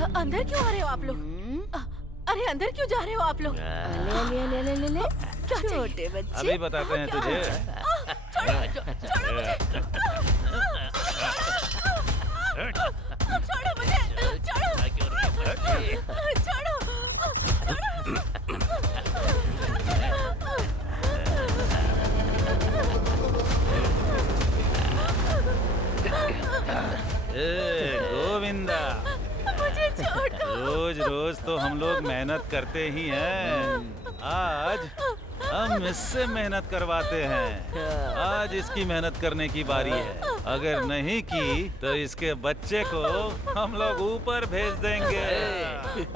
अंदर क्यों आ रहे हो आप लोग? अरे अंदर क्यों जा रहे हो आप लोग? ले क्या चाहिए? छोटे बच्चे। अभी बताते हैं तुझे। छोड़ो मुझे! छोड़ो मुझे! छोड़ो! ए गोविंदा, मुझे छोड़ दो। रोज रोज तो हम लोग मेहनत करते ही हैं। आज हम इससे मेहनत करवाते हैं। आज इसकी मेहनत करने की बारी है। अगर नहीं की तो इसके बच्चे को हम लोग ऊपर भेज देंगे।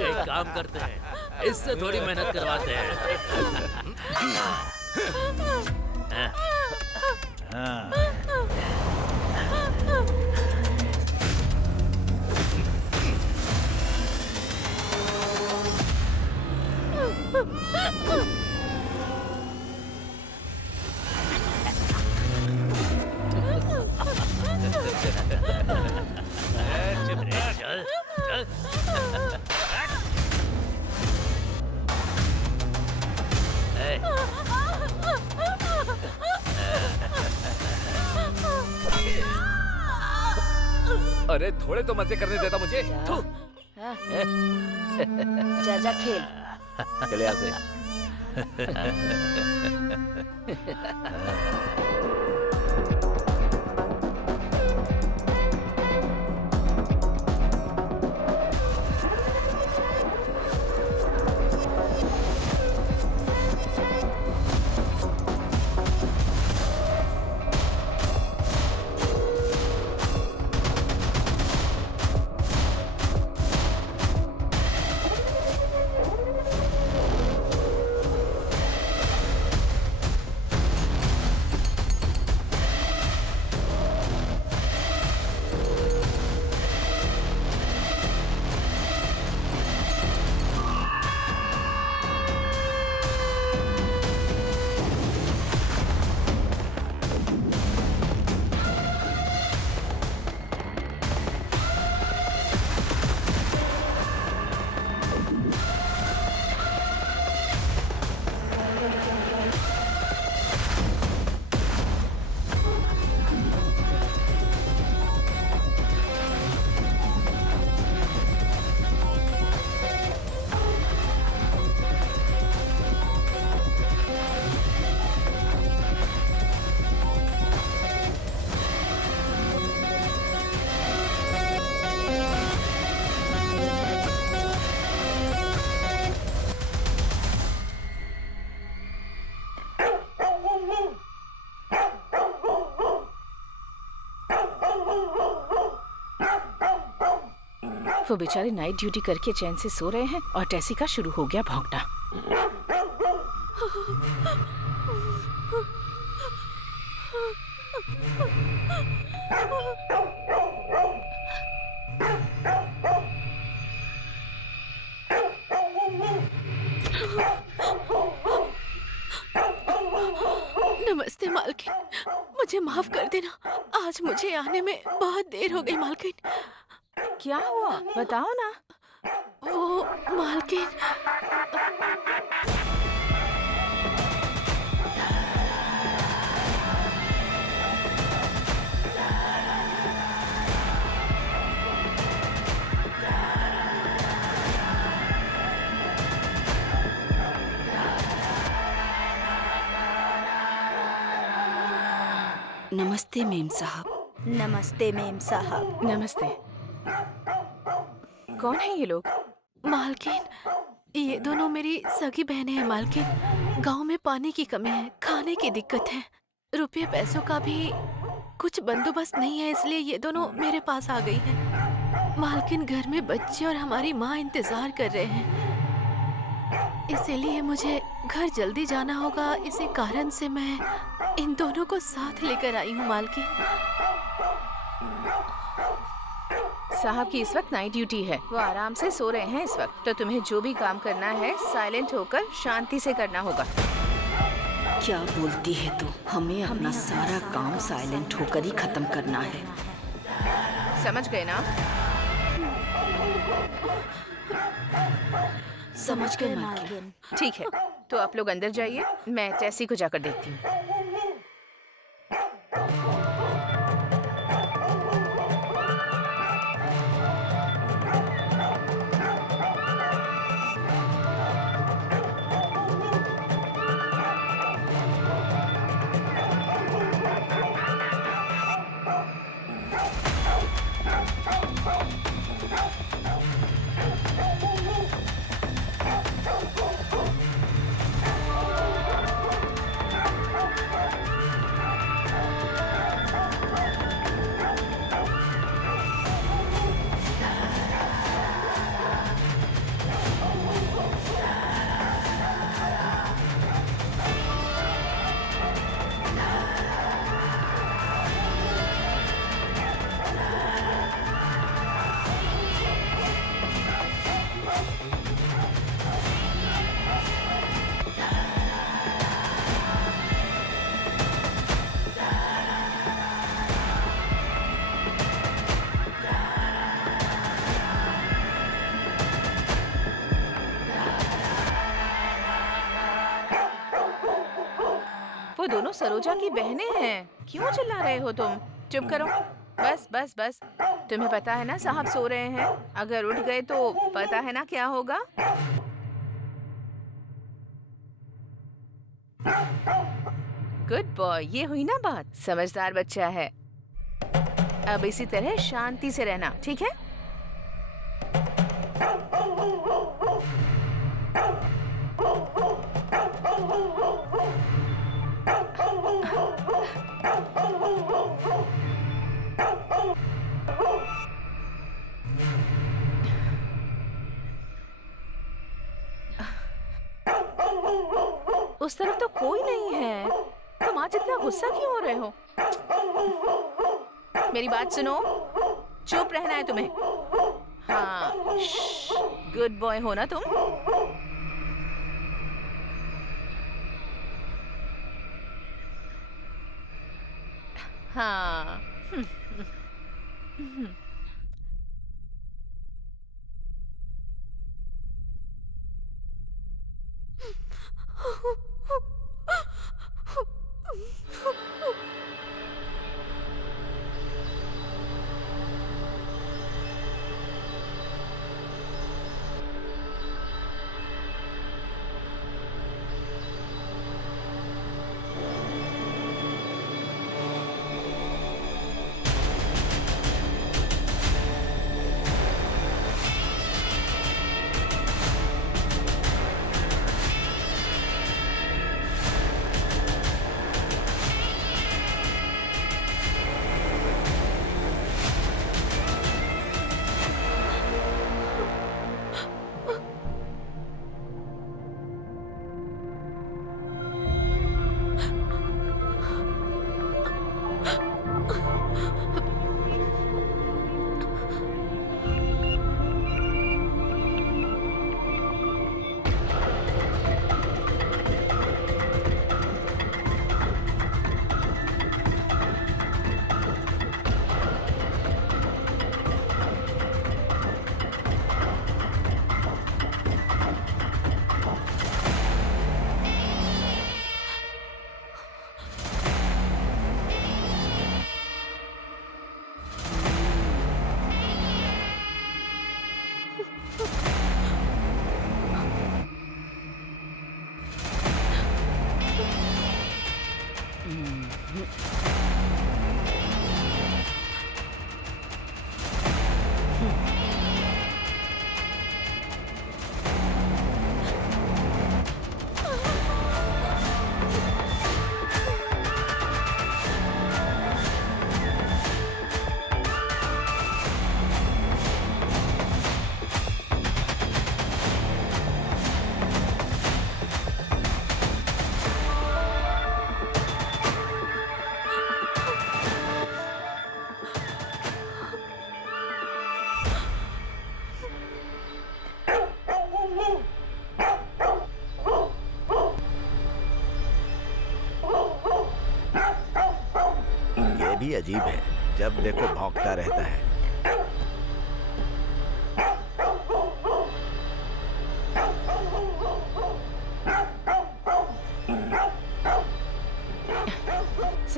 एक काम करते हैं, इससे थोड़ी मेहनत करवाते हैं। हाँ। चल चल। अरे थोड़े तो मजे करने देता मुझे। थू। जा जा खेल। चले यहाँ से। वो बेचारे नाइट ड्यूटी करके चैन से सो रहे हैं और टेसी का शुरू हो गया भौंकना। नमस्ते मालकिन, मुझे माफ कर देना। आज मुझे आने में बहुत देर हो गई मालकिन। क्या हुआ बताओ ना। वो मालकिन, नमस्ते मेम साहब। नमस्ते मेम साहब। नमस्ते। कौन है ये लोग? मालकिन, ये दोनों मेरी सगी बहनें हैं मालकिन। गांव में पानी की कमी है, खाने की दिक्कत है, रुपये पैसों का भी कुछ बंदोबस्त नहीं है, इसलिए ये दोनों मेरे पास आ गई हैं। मालकिन, घर में बच्चे और हमारी माँ इंतजार कर रहे हैं, इसीलिए मुझे घर जल्दी जाना होगा। इसी कारण से मैं इन दोनों को साथ लेकर आई हूँ मालकिन। साहब की इस वक्त नाइट ड्यूटी है, वो आराम से सो रहे हैं इस वक्त, तो तुम्हें जो भी काम करना है साइलेंट होकर शांति से करना होगा। क्या बोलती है तू? हमें अपना सारा काम साइलेंट होकर ही खत्म करना है। समझ गए ना? समझ गए मालकिन। ठीक है, तो आप लोग अंदर जाइए, मैं टेसी को जाकर देखती हूँ। वो दोनों सरोजा की बहनें हैं। क्यों चिल्ला रहे हो तुम? चुप करो। बस बस बस। तुम्हें पता है ना साहब सो रहे हैं। अगर उठ गए तो पता है ना क्या होगा। गुड बॉय, ये हुई ना बात। समझदार बच्चा है। अब इसी तरह शांति से रहना, ठीक है? उस तरफ तो कोई नहीं है। तुम आज इतना गुस्सा क्यों हो रहे हो? मेरी बात सुनो, चुप रहना है तुम्हें। हाँ, गुड बॉय हो ना तुम? हाँ। भी अजीब है, जब देखो भौंकता रहता है।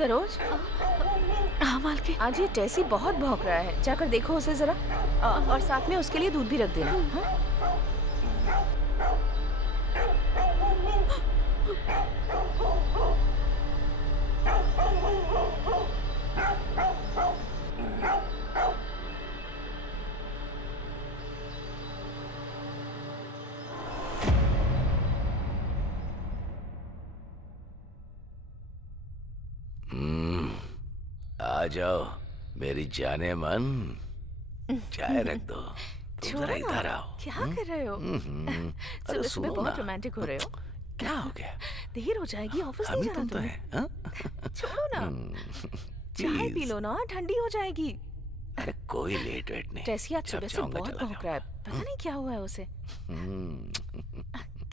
सरोज, हाँ मालकिन। आज ये टेसी बहुत भौंक रहा है, जाकर देखो उसे जरा। और साथ में उसके लिए दूध भी रख देना। हाँ? आ जाओ मेरी जाने मन, चाय रख दो। तुम छोड़ो जरा ना, इधर आओ। क्या कर रहे हो? अरे सुबह सुबह सुनो बहुत ना। रोमांटिक हो रहे हो। क्या हो गया? देर हो जाएगी, ऑफिस हम नहीं ही जाना तुम तो तुम्हें। है, हाँ? छोड़ो ना, चाय पी प्लीज। लो ना, ठंडी हो जाएगी। अरे कोई लेट वेट नहीं। टेसी आज जब सुबह से चाहूंगा बहुत चला भौंक रहा है, पता नहीं क्या हुआ है उसे। हम्म,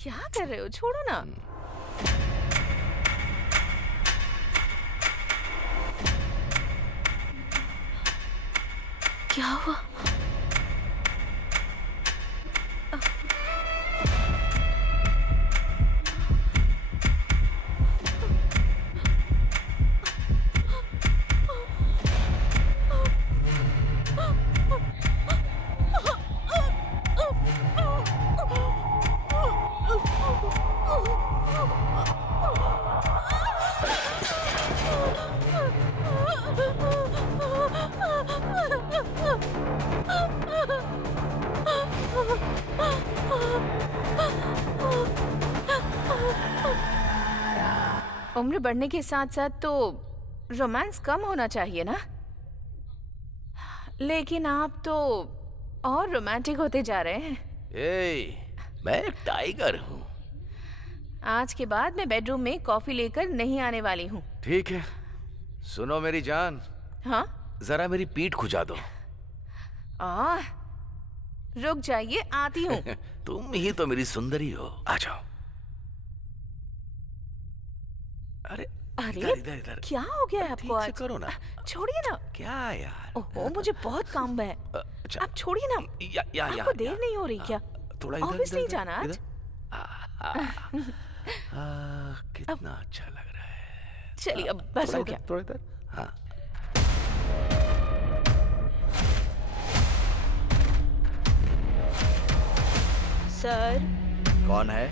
क्या कर रहे हो? छोड़ो ना। क्या हुआ? उम्र बढ़ने के साथ साथ तो रोमांस कम होना चाहिए ना, लेकिन आप तो और रोमांटिक होते जा रहे हैं। मैं एक टाइगर हूँ। आज के बाद मैं बेडरूम में कॉफी लेकर नहीं आने वाली हूँ। ठीक है, सुनो मेरी जान, हाँ? जरा मेरी पीठ खुजा दो। रुक जाइए, आती हूँ। तुम ही तो मेरी सुंदरी हो, आ जाओ। अरे अरे इधर इधर इधर। क्या हो गया है आपको ठीक से आज? करो ना। छोड़िए ना। क्या यार? ओहो, मुझे बहुत काम है। अच्छा, आप छोड़िए ना। या आपको देर नहीं हो रही क्या? थोड़ा इधर ऑफिस इधर, नहीं इधर, जाना आज? इधर। कितना अच्छा लग रहा है। चलिए अब बस थोड़ा हो इधर, गया। थोड़ा इधर। हाँ। सर, कौन है?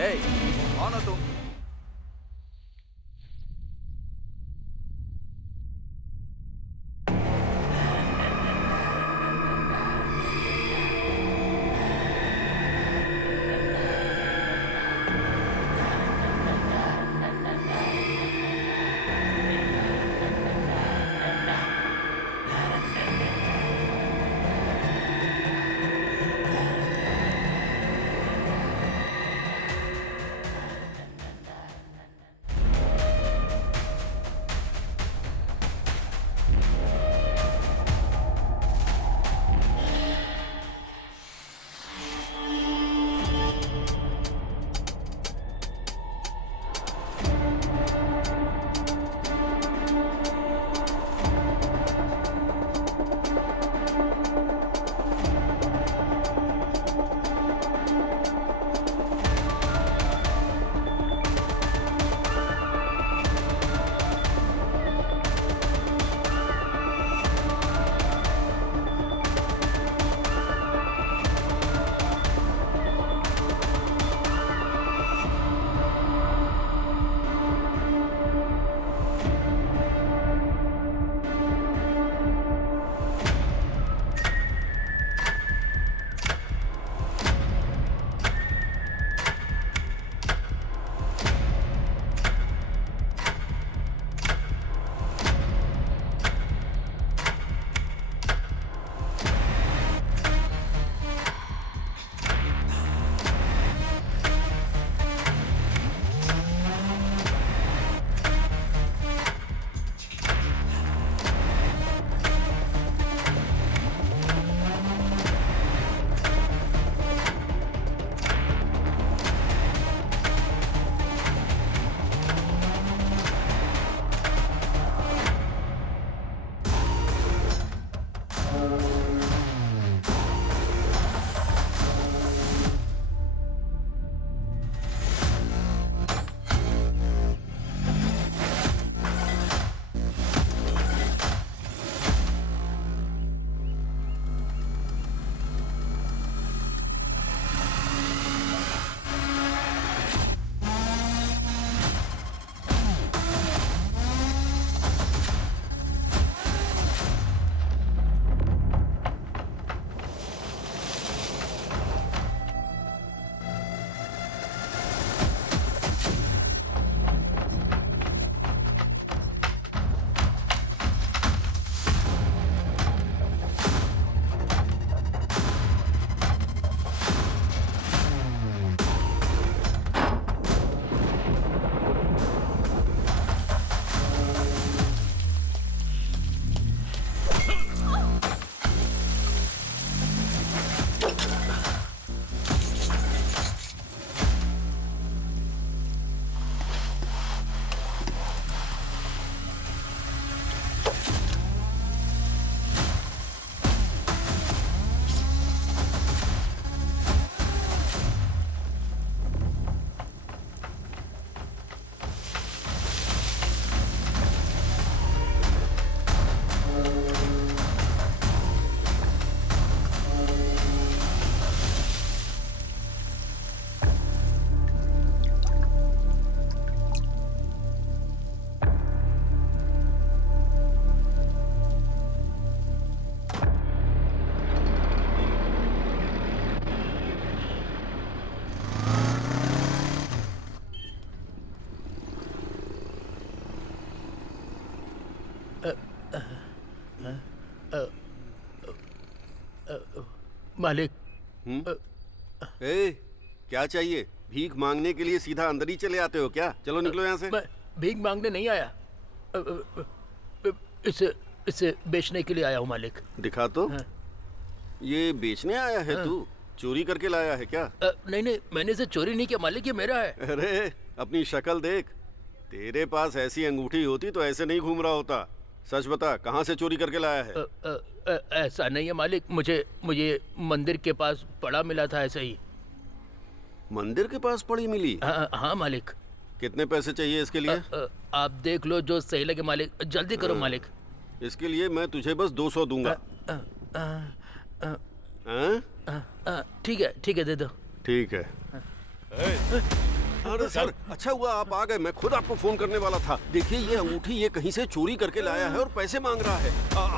ए, कौन हो तुम? मालिक। ए, क्या चाहिए? भीख मांगने के लिए सीधा अंदर ही चले आते हो क्या? चलो निकलो यहाँ से। मैं भीख मांगने नहीं आया, इसे इसे बेचने के लिए आया हूँ मालिक। दिखा तो। ये बेचने आया है तू? चोरी करके लाया है क्या? नहीं नहीं, मैंने इसे चोरी नहीं किया मालिक, ये मेरा है। अरे अपनी शक्ल देख, तेरे पास ऐसी अंगूठी होती तो ऐसे नहीं घूम रहा होता। सच बता, कहाँ से चोरी करके लाया है? ऐसा नहीं है मालिक, मुझे मंदिर के पास पड़ा मिला था, ऐसे ही। मंदिर के पास पड़ी मिली? हाँ मालिक। कितने पैसे चाहिए इसके लिए? आप देख लो जो सही लगे मालिक, जल्दी करो मालिक। इसके लिए मैं तुझे बस 200 दूंगा। ठीक है, दे दो। ठीक है। अरे सर, अच्छा हुआ आप आ गए, मैं खुद आपको फोन करने वाला था। देखिए ये अंगूठी ये कहीं से चोरी करके लाया है और पैसे मांग रहा है।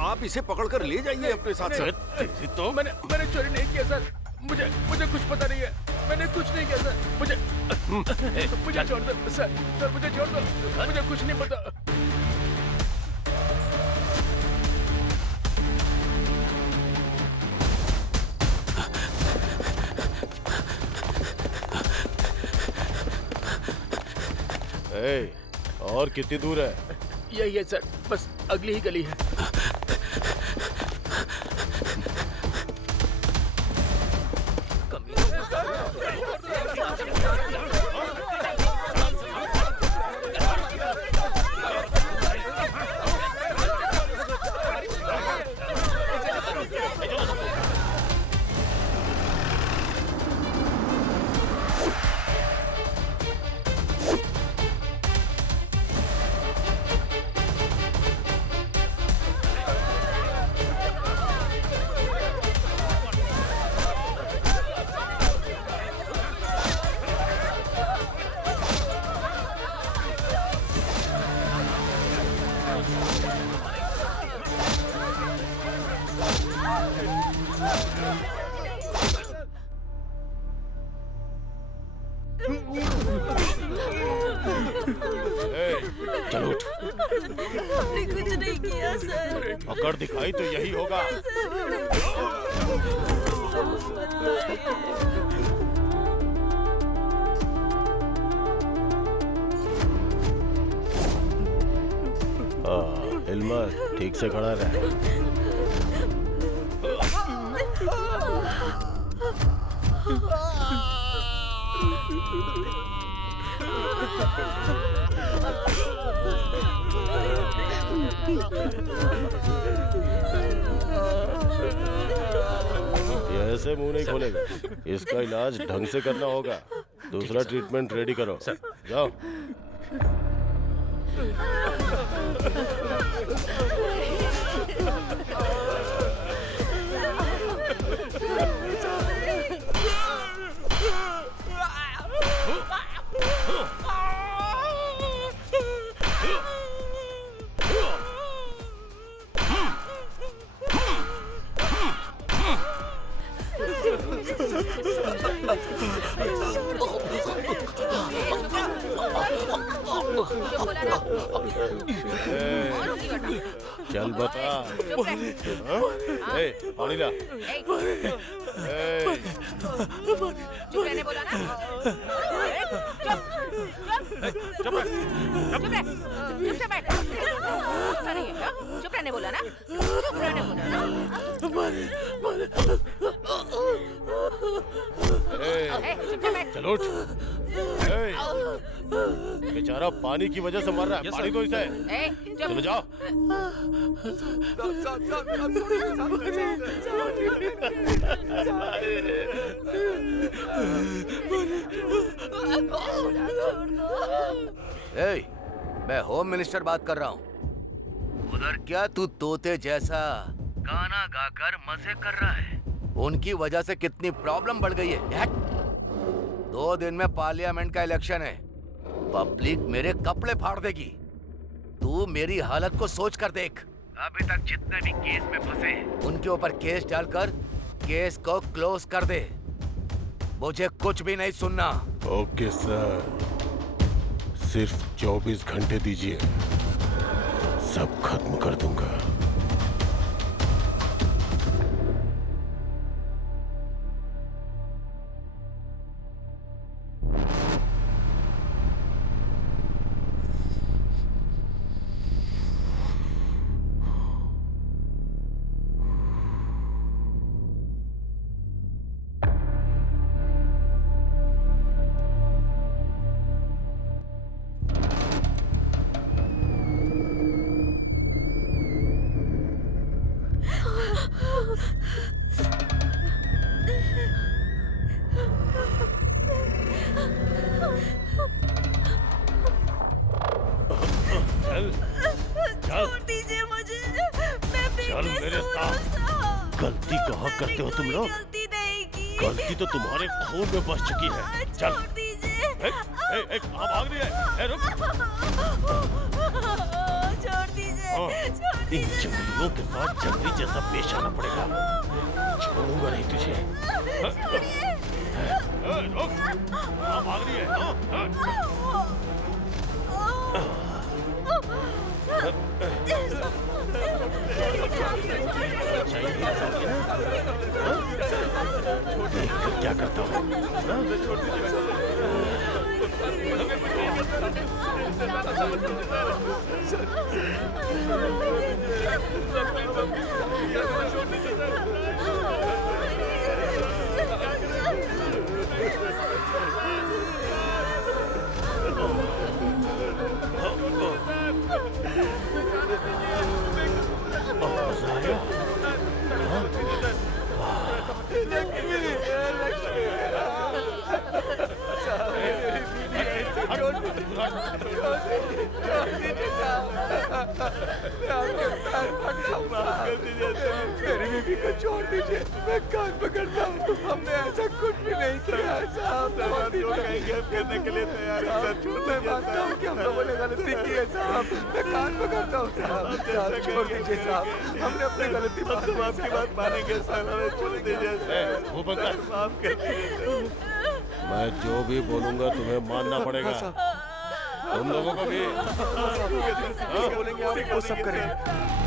आप इसे पकड़कर ले जाइए अपने साथ। सर तो मैंने चोरी नहीं किया सर, मुझे कुछ पता नहीं है, मैंने कुछ नहीं किया सर, मुझे छोड़ दो सर, मुझे छोड़ दो, मुझे कुछ नहीं पता। और कितनी दूर है? यही है सर, बस अगली ही गली है। चलो उठ। हमने कुछ नहीं किया सर। अगर दिखाई तो यही होगा। इल्मा ठीक से खड़ा रहे। ये ऐसे मुंह नहीं खोलेगा, इसका इलाज ढंग से करना होगा। दूसरा ट्रीटमेंट रेडी करो। जाओ। चल बता। पानी ला। चुप रहने बोला ना। चुप रहने बोला ना। चलो उठ। बेचारा पानी की वजह से मर रहा है, पानी तो इसे। चलो जाओ। मैं होम मिनिस्टर बात कर रहा हूँ। उधर क्या तू तोते जैसा गाना गाकर मजे कर रहा है? उनकी वजह से कितनी प्रॉब्लम बढ़ गई है। 2 दिन में पार्लियामेंट का इलेक्शन है, पब्लिक मेरे कपड़े फाड़ देगी। तू मेरी हालत को सोच कर देख। अभी तक जितने भी केस में फंसे उनके ऊपर केस डालकर केस को क्लोज कर दे। मुझे कुछ भी नहीं सुनना। ओके सर, सिर्फ 24 घंटे दीजिए, सब खत्म कर दूंगा। छोड़ दीजिए मुझे, मैं चल मेरे साथ। गलती कहाँ करते हो तुम लोग? गलती नहीं की। गलती तो तुम्हारे खून में बस चुकी है। चल। छोड़ दीजिए। कहाँ भाग रही है? रुक। छोड़ दीजिए, छोड़ इन दीजिए। जंगलियों के साथ जंगली जैसा पेश आना पड़ेगा। छोड़ूंगा नहीं तुझे। रुक। कहाँ भाग रही है? क्या करता हूँ? मेरी बीवी को छोड़ दीजिए, मैं कान पकड़ता हूँ। हमने ऐसा कुछ भी नहीं किया साहब। करने के लिए तैयार है। मैं मानता हूँ कि हम लोगों ने गलती की है साहब। मैं कान पकड़ता हूँ साहब। छोड़ दीजिए साहब, हमने अपनी गलती आपकी बात मानेंगे साहब। हमें छोड़ दीजिए। माफ कर दीजिए। मैं जो भी बोलूंगा तुम्हें मानना पड़ेगा। तुम लोगों को भी। बोलेंगे आप वो सब करेंगे।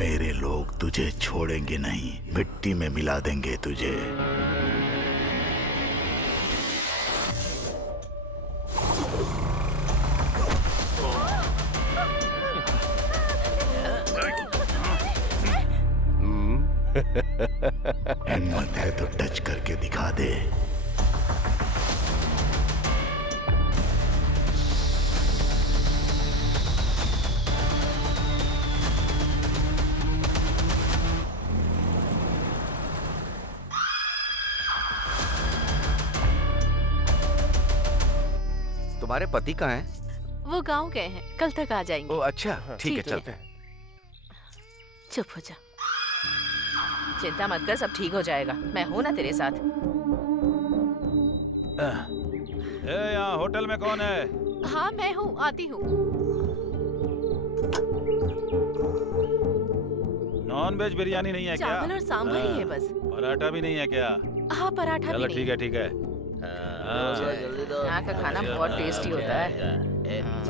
मेरे लोग तुझे छोड़ेंगे नहीं, मिट्टी में मिला देंगे तुझे। हिम्मत है तो टच करके दिखा दे। तुम्हारे पति कहाँ हैं? वो गांव गए हैं, कल तक आ जाएंगे। ओ अच्छा, ठीक है, चलते हैं। चुप हो जा। चिंता मत कर, सब ठीक हो जाएगा। मैं हूँ ना तेरे साथ। यहाँ होटल में कौन है? हाँ मैं हूँ, आती हूँ। नॉन वेज बिरयानी नहीं है क्या? चावल और सांभर ही है बस। पराठा भी नहीं है क्या? हाँ पराठा भी चलो नहीं। ठीक है, ठीक है। यहाँ का खाना बहुत टेस्टी होता है।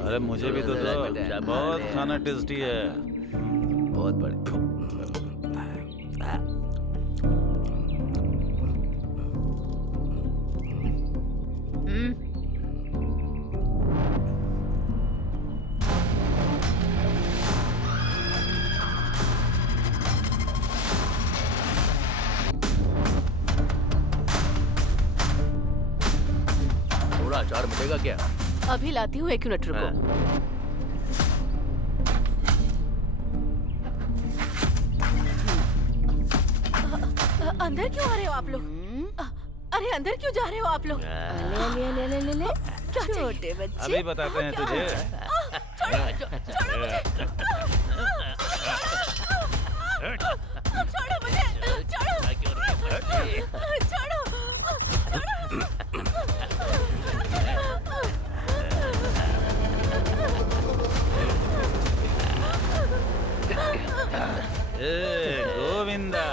अरे मुझे भी तो दो। बहुत खाना टेस्टी है। बहुत बढ़िया। थोड़ा अचार मिलेगा क्या? अभी लाती हूँ, 1 मिनट रुको। अंदर क्यों आ रहे हो आप लोग? अरे अंदर क्यों जा रहे हो आप लोग? ले क्या छोटे बच्चे। अभी बताते हैं तुझे। छोड़ो मुझे, छोड़ो, ए, गोविंदा,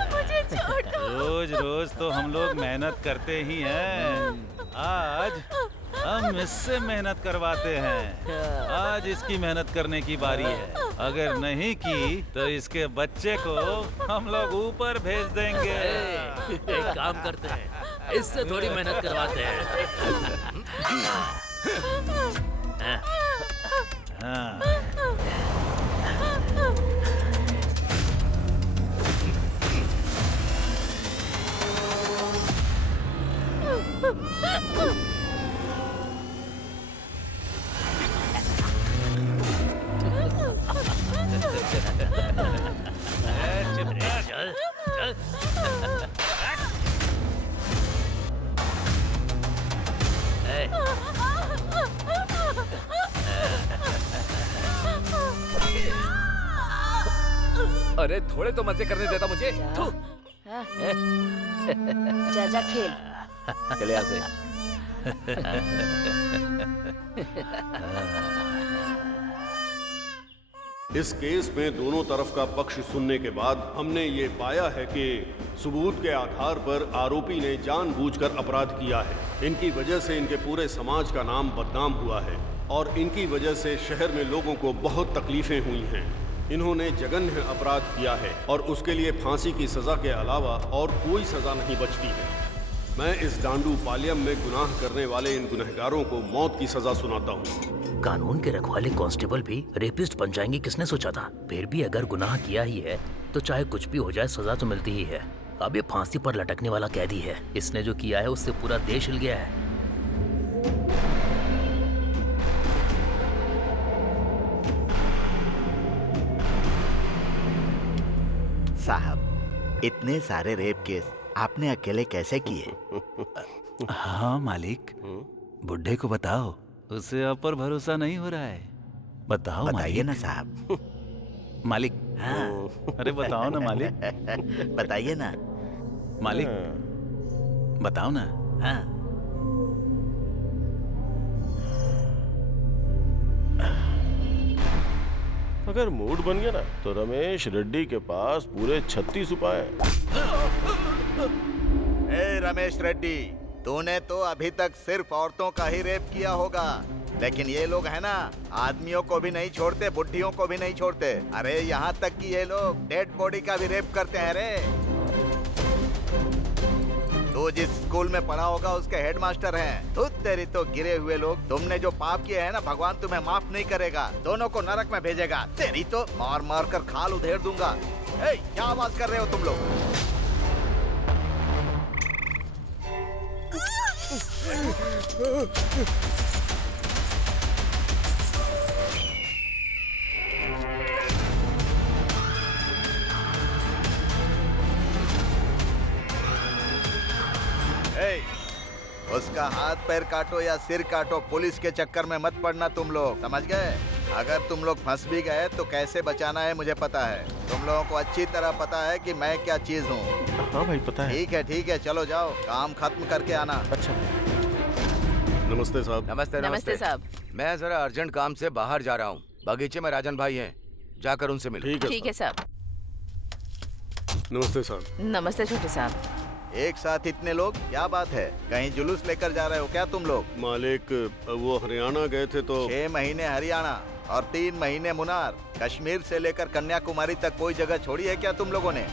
मुझे छोड़ दो। रोज रोज तो हम लोग मेहनत करते ही हैं। आज हम इससे मेहनत करवाते हैं। आज इसकी मेहनत करने की बारी है। अगर नहीं की तो इसके बच्चे को हम लोग ऊपर भेज देंगे। एक काम करते हैं, इससे थोड़ी मेहनत करवाते हैं। हाँ। चल चल। अरे थोड़े तो मजे करने देता मुझे। थू। जा जा खेल। चले यहाँ से। इस केस में दोनों तरफ का पक्ष सुनने के बाद हमने ये पाया है कि सबूत के आधार पर आरोपी ने जानबूझकर अपराध किया है। इनकी वजह से इनके पूरे समाज का नाम बदनाम हुआ है और इनकी वजह से शहर में लोगों को बहुत तकलीफें हुई हैं। इन्होंने जघन्य अपराध किया है और उसके लिए फांसी की सजा के अलावा और कोई सजा नहीं बचती है। मैं इस डांडू पालियम में गुनाह करने वाले इन गुनहगारों को मौत की सजा सुनाता हूँ। कानून के रखवाले कांस्टेबल भी रेपिस्ट बन जाएंगे, किसने सोचा था? फिर भी अगर गुनाह किया ही है तो चाहे कुछ भी हो जाए सजा तो मिलती ही है। अब ये फांसी पर लटकने वाला कैदी है। इसने जो किया है उससे पूरा देश हिल गया है। साहब, इतने सारे रेप केस आपने अकेले कैसे किए? हाँ मालिक, बुड्ढे को बताओ, उसे आप पर भरोसा नहीं हो रहा है। बताओ बताइए मालिक। ना साहब। मालिक। हाँ। अरे बताओ ना मालिक। बताइए ना मालिक, बताओ ना। हाँ। अगर मूड बन गया ना तो रमेश रेड्डी के पास पूरे 36 उपाय हैं। ए रमेश रेड्डी, तूने तो अभी तक सिर्फ औरतों का ही रेप किया होगा, लेकिन ये लोग है ना, आदमियों को भी नहीं छोड़ते, बुढ़ियों को भी नहीं छोड़ते। अरे यहाँ तक कि ये लोग डेड बॉडी का भी रेप करते हैं रे। तू जिस स्कूल में पढ़ा होगा उसके हेडमास्टर हैं। तू तेरी तो गिरे हुए लोग, तुमने जो पाप किए हैं ना, भगवान तुम्हें माफ नहीं करेगा, दोनों को नरक में भेजेगा। तेरी तो मार मार कर खाल उधेड़ दूंगा। ए, क्या आवाज कर रहे हो तुम लोग? उसका हाथ पैर काटो या सिर काटो, पुलिस के चक्कर में मत पड़ना तुम लोग, समझ गए? अगर तुम लोग फंस भी गए तो कैसे बचाना है मुझे पता है। तुम लोगों को अच्छी तरह पता है कि मैं क्या चीज हूँ। हाँ भाई पता है। ठीक है, चलो जाओ, काम खत्म करके आना। अच्छा। नमस्ते साहब। नमस्ते नमस्ते साहब। मैं जरा अर्जेंट काम से बाहर जा रहा हूँ। बगीचे में राजन भाई हैं, जाकर उनसे मिलो। ठीक है साहब। नमस्ते साहब। नमस्ते छोटे साहब। एक साथ इतने लोग, क्या बात है? कहीं जुलूस लेकर जा रहे हो क्या तुम लोग? मालिक, वो हरियाणा गए थे तो 6 महीने हरियाणा और 3 महीने मुनार, कश्मीर से लेकर कन्याकुमारी तक कोई जगह छोड़ी है क्या तुम लोगों ने?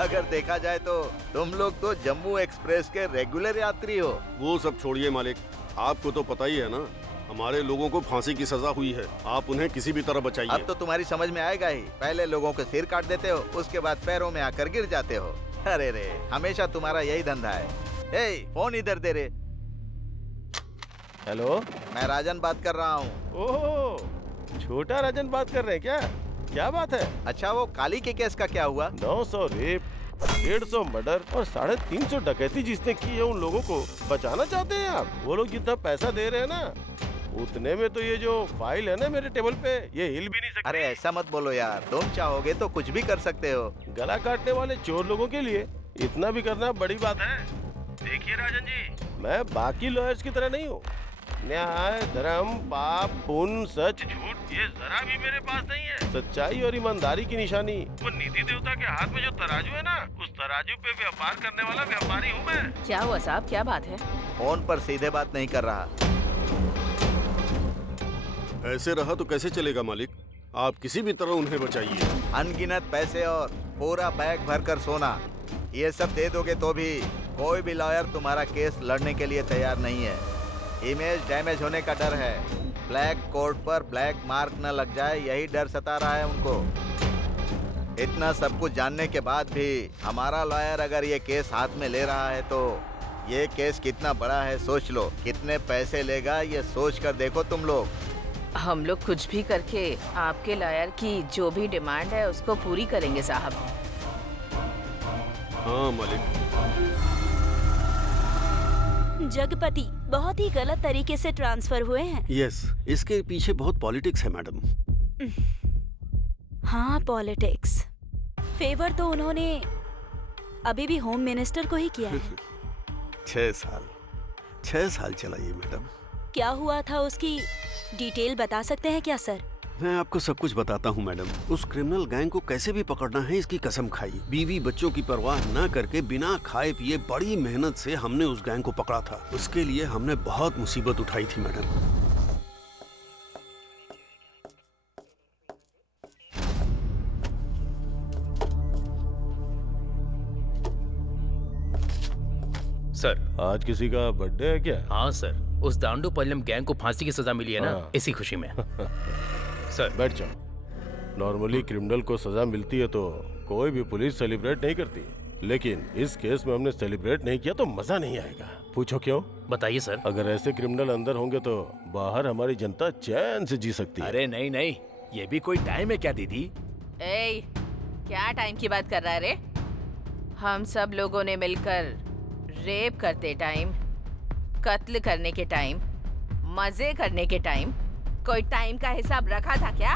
अगर देखा जाए तो तुम लोग तो जम्मू एक्सप्रेस के रेगुलर यात्री हो। वो सब छोड़िए मालिक, आपको तो पता ही है ना, हमारे लोगों को फांसी की सजा हुई है। आप उन्हें किसी भी तरह बचाइए। अब तो तुम्हारी समझ में आएगा ही। पहले लोगों के सिर काट देते हो, उसके बाद पैरों में आकर गिर जाते हो। अरे रे, हमेशा तुम्हारा यही धंधा है। ए, फोन इधर दे रे। हेलो, मैं राजन बात कर रहा हूँ। ओह, छोटा राजन बात कर रहे हैं क्या? क्या बात है? अच्छा, वो काली के केस का क्या हुआ? 900 रेप, 150 मर्डर और 350 डकैती जिसने की है, उन लोगों को बचाना चाहते हैं आप? वो लोग जितना पैसा दे रहे हैं ना, उतने में तो ये जो फाइल है ना मेरे टेबल पे, ये हिल भी नहीं सकती। अरे ऐसा मत बोलो यार, तुम चाहोगे तो कुछ भी कर सकते हो। गला काटने वाले चोर लोगों के लिए इतना भी करना बड़ी बात है। देखिए राजन जी, मैं बाकी लॉयर्स की तरह नहीं हूँ। न्याय, धर्म, पाप, पुण्य, सच, झूठ, ये जरा भी मेरे पास नहीं है। सच्चाई और ईमानदारी की निशानी वो निधि देवता के हाथ में जो तराजू है ना, उस तराजू पे व्यापार करने वाला व्यापारी हूँ मैं। क्या हुआ साहब, क्या बात है? फोन पर सीधे बात नहीं कर रहा। ऐसे रहा तो कैसे चलेगा मालिक? आप किसी भी तरह उन्हें बचाइए। अनगिनत पैसे और पूरा बैग भरकर सोना, ये सब दे दोगे तो भी कोई भी लॉयर तुम्हारा केस लड़ने के लिए तैयार नहीं है। इमेज डैमेज होने का डर है। ब्लैक कोर्ट पर ब्लैक मार्क न लग जाए, यही डर सता रहा है उनको। इतना सब कुछ जानने के बाद भी हमारा लॉयर अगर ये केस हाथ में ले रहा है तो ये केस कितना बड़ा है सोच लो। कितने पैसे लेगा ये सोच कर देखो तुम लोग। हम लोग कुछ भी करके आपके लॉयर की जो भी डिमांड है उसको पूरी करेंगे साहब। हाँ मालिक। जगपति बहुत ही गलत तरीके से ट्रांसफर हुए हैं। यस, इसके पीछे बहुत पॉलिटिक्स है मैडम। हाँ पॉलिटिक्स। फेवर तो उन्होंने अभी भी होम मिनिस्टर को ही किया है। 6 साल चला ये मैडम। क्या हुआ था उसकी डिटेल बता सकते हैं क्या सर? मैं आपको सब कुछ बताता हूँ मैडम। उस क्रिमिनल गैंग को कैसे भी पकड़ना है इसकी कसम खाई। बीवी बच्चों की परवाह न करके बिना खाए पिए बड़ी मेहनत से हमने उस गैंग को पकड़ा था। उसके लिए हमने बहुत मुसीबत उठाई थी मैडम। सर, आज किसी का बर्थडे है क्या? हाँ सर, उस दांडू पल्लम गैंग को फांसी की सजा मिली है ना, हाँ। इसी खुशी में। सर बैठ जाओ। नॉर्मली क्रिमिनल को सजा मिलती है तो कोई भी पुलिस सेलिब्रेट नहीं करती, लेकिन इस केस में हमने सेलिब्रेट नहीं किया तो मजा नहीं आएगा। पूछो क्यों? बताइए सर। अगर ऐसे क्रिमिनल अंदर होंगे तो बाहर हमारी जनता चैन से जी सकती है। अरे नहीं नहीं, ये भी कोई टाइम है क्या दीदी? ए, क्या टाइम की बात कर रहा है रे? हम सब लोगों ने मिलकर रेप करते टाइम, कत्ल करने के टाइम, मजे करने के टाइम, कोई टाइम का हिसाब रखा था क्या?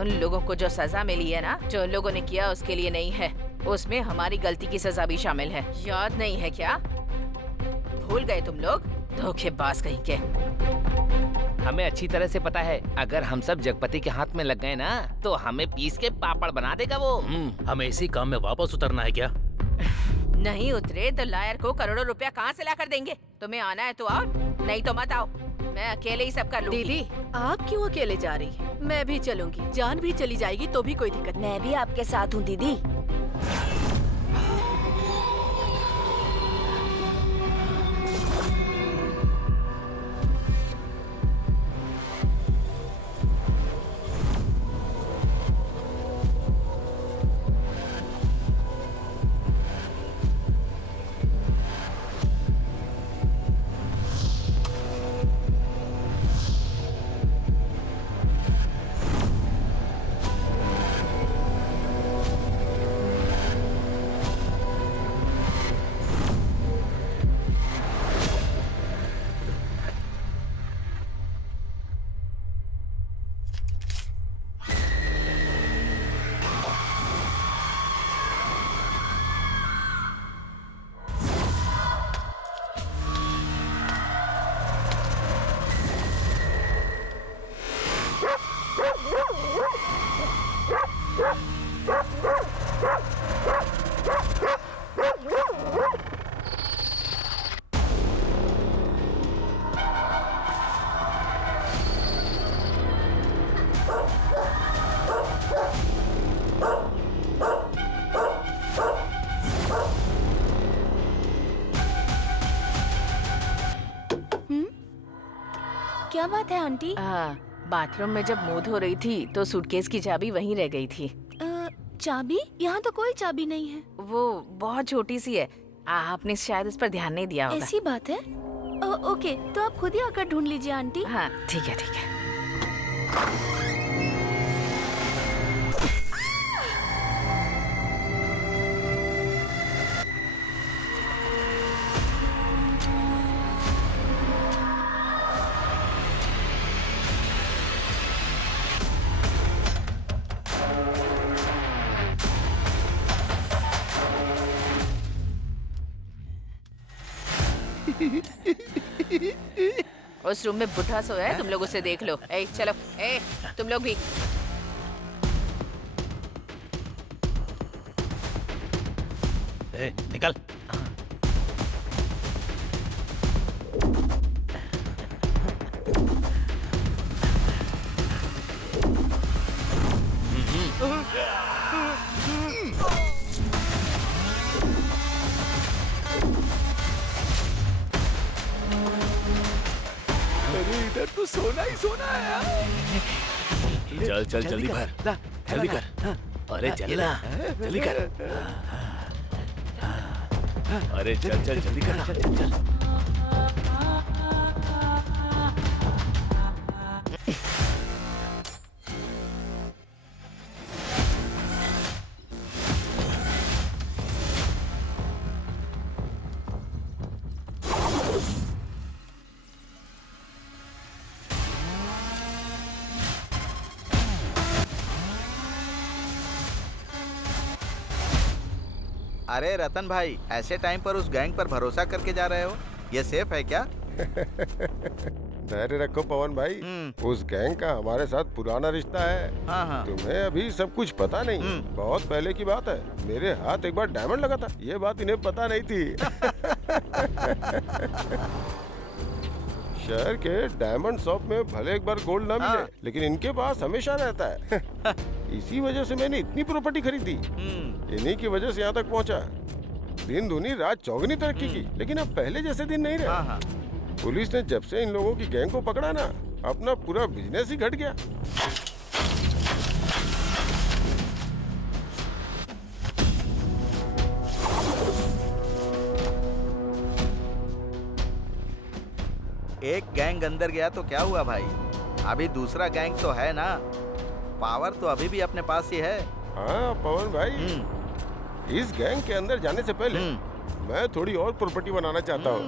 उन लोगों को जो सजा मिली है ना, जो उन लोगों ने किया उसके लिए नहीं है, उसमें हमारी गलती की सजा भी शामिल है। याद नहीं है क्या? भूल गए तुम लोग? धोखेबाज कहीं के। हमें अच्छी तरह से पता है, अगर हम सब जगपति के हाथ में लग गए ना तो हमें पीस के पापड़ बना देगा वो। हमें इसी काम में वापस उतरना है क्या? नहीं उतरे तो लायर को करोड़ों रुपया कहाँ से ला कर देंगे? तुम्हें आना है तो आओ, नहीं तो मत आओ। मैं अकेले ही सब कर लूंगी। दीदी, आप क्यों अकेले जा रही हैं? मैं भी चलूंगी। जान भी चली जाएगी तो भी कोई दिक्कत नहीं। मैं भी आपके साथ हूँ दीदी। क्या बात है आंटी? बाथरूम में जब मुंह धो रही थी तो सूटकेस की चाबी वहीं रह गई थी। चाबी? यहाँ तो कोई चाबी नहीं है। वो बहुत छोटी सी है, आपने शायद उस पर ध्यान नहीं दिया होगा। ऐसी बात है? ओके, तो आप खुद ही आकर ढूंढ लीजिए आंटी। हाँ ठीक है ठीक है। उस रूम में बुढ़ा सोया है, तुम लोग उसे देख लो। ए चलो, ए तुम लोग भी। निकल। अरे इधर तो सोना ही सोना है यार। चल चल जल्दी भर, जल्दी कर। अरे चल ना, जल्दी कर। अरे चल चल जल्दी कर ना, चल। अरे रतन भाई, ऐसे टाइम पर उस गैंग पर भरोसा करके जा रहे हो? ये सेफ है क्या? धैर्य रखो पवन भाई, उस गैंग का हमारे साथ पुराना रिश्ता है। हाँ हाँ। तुम्हें अभी सब कुछ पता नहीं, बहुत पहले की बात है। मेरे हाथ एक बार डायमंड लगा था, ये बात इन्हें पता नहीं थी। शहर के डायमंड शॉप में भले एक बार गोल्ड ना मिले, लेकिन इनके पास हमेशा रहता है। इसी वजह से मैंने इतनी प्रॉपर्टी खरीदी, इन्हीं की वजह से यहाँ तक पहुँचा। दिन दूनी रात चौगनी तरक्की की, लेकिन अब पहले जैसे दिन नहीं रहे। पुलिस ने जब से इन लोगों की गैंग को पकड़ा ना, अपना पूरा बिजनेस ही घट गया। एक गैंग अंदर गया तो क्या हुआ भाई, अभी दूसरा गैंग तो है ना। पावर तो अभी भी अपने पास ही है। हाँ पवन भाई, इस गैंग के अंदर जाने से पहले मैं थोड़ी और प्रॉपर्टी बनाना चाहता हूँ।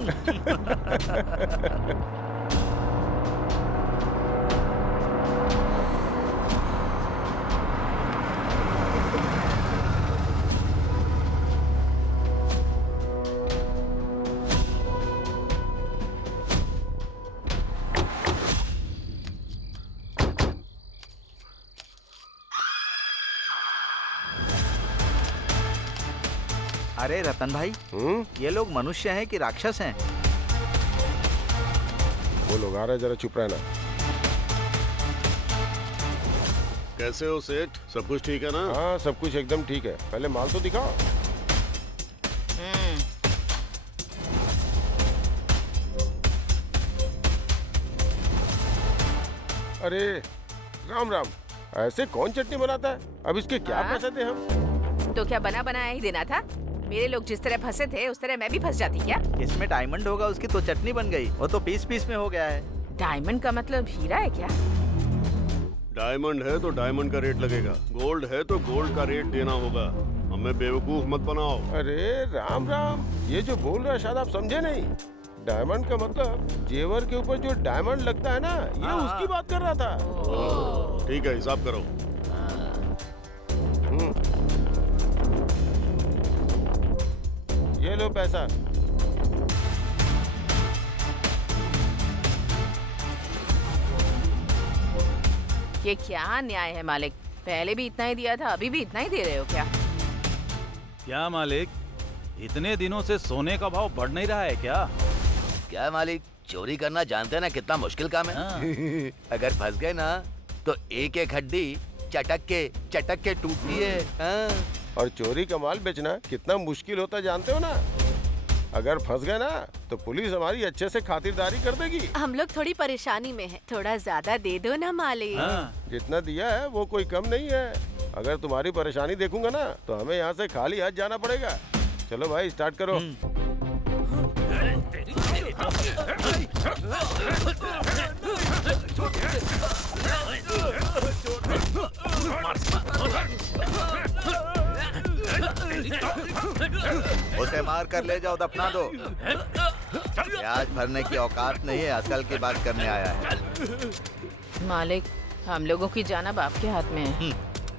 अरे रतन भाई, ये लोग मनुष्य हैं कि राक्षस हैं? वो लोग आ रहे, जरा चुप रहना। कैसे हो सेठ, सब कुछ ठीक है ना? हाँ सब कुछ एकदम ठीक है, पहले माल तो दिखाओ। अरे राम राम, ऐसे कौन चटनी बनाता है? अब इसके क्या पैसे थे हम? तो क्या बना बनाया ही देना था? मेरे लोग जिस तरह फंसे थे उस तरह मैं भी फंस जाती क्या? इसमें डायमंड होगा, उसकी तो चटनी बन गई। वो तो पीस पीस में हो गया है। डायमंड का मतलब हीरा है क्या? डायमंड है तो डायमंड का रेट लगेगा, गोल्ड है तो गोल्ड का रेट देना होगा। हमें बेवकूफ मत बनाओ। अरे राम राम, ये जो बोल रहा है शायद आप समझे नहीं। डायमंड का मतलब जेवर के ऊपर जो डायमंड लगता है ना, ये उसकी बात कर रहा था। ठीक है, हिसाब करो। ये लो पैसा। ये क्या न्याय है मालिक? पहले भी इतना ही दिया था, अभी भी इतना ही दे रहे हो क्या? क्या मालिक, इतने दिनों से सोने का भाव बढ़ नहीं रहा है क्या? क्या मालिक, चोरी करना जानते हैं ना कितना मुश्किल काम है। अगर फंस गए ना तो एक एक हड्डी चटक के टूटती है। और चोरी का माल बेचना कितना मुश्किल होता है जानते हो ना। अगर फंस गए ना तो पुलिस हमारी अच्छे से खातिरदारी कर देगी। हम लोग थोड़ी परेशानी में हैं, थोड़ा ज्यादा दे दो ना मालिक। जितना दिया है वो कोई कम नहीं है। अगर तुम्हारी परेशानी देखूंगा ना तो हमें यहाँ से खाली हाथ जाना पड़ेगा। चलो भाई स्टार्ट करो। उसे मार कर ले जाओ, दफना दो। ब्याज भरने की औकात नहीं है, असल की बात करने आया है। मालिक, हम लोगों की जान अब आपके हाथ में है।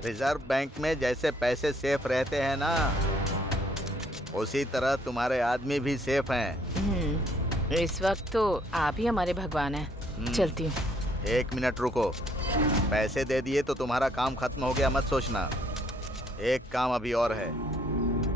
रिजर्व बैंक में जैसे पैसे सेफ रहते हैं ना, उसी तरह तुम्हारे आदमी भी सेफ हैं। इस वक्त तो आप ही हमारे भगवान हैं। चलती हूँ। 1 मिनट रुको। पैसे दे दिए तो तुम्हारा काम खत्म हो गया मत सोचना। एक काम अभी और है।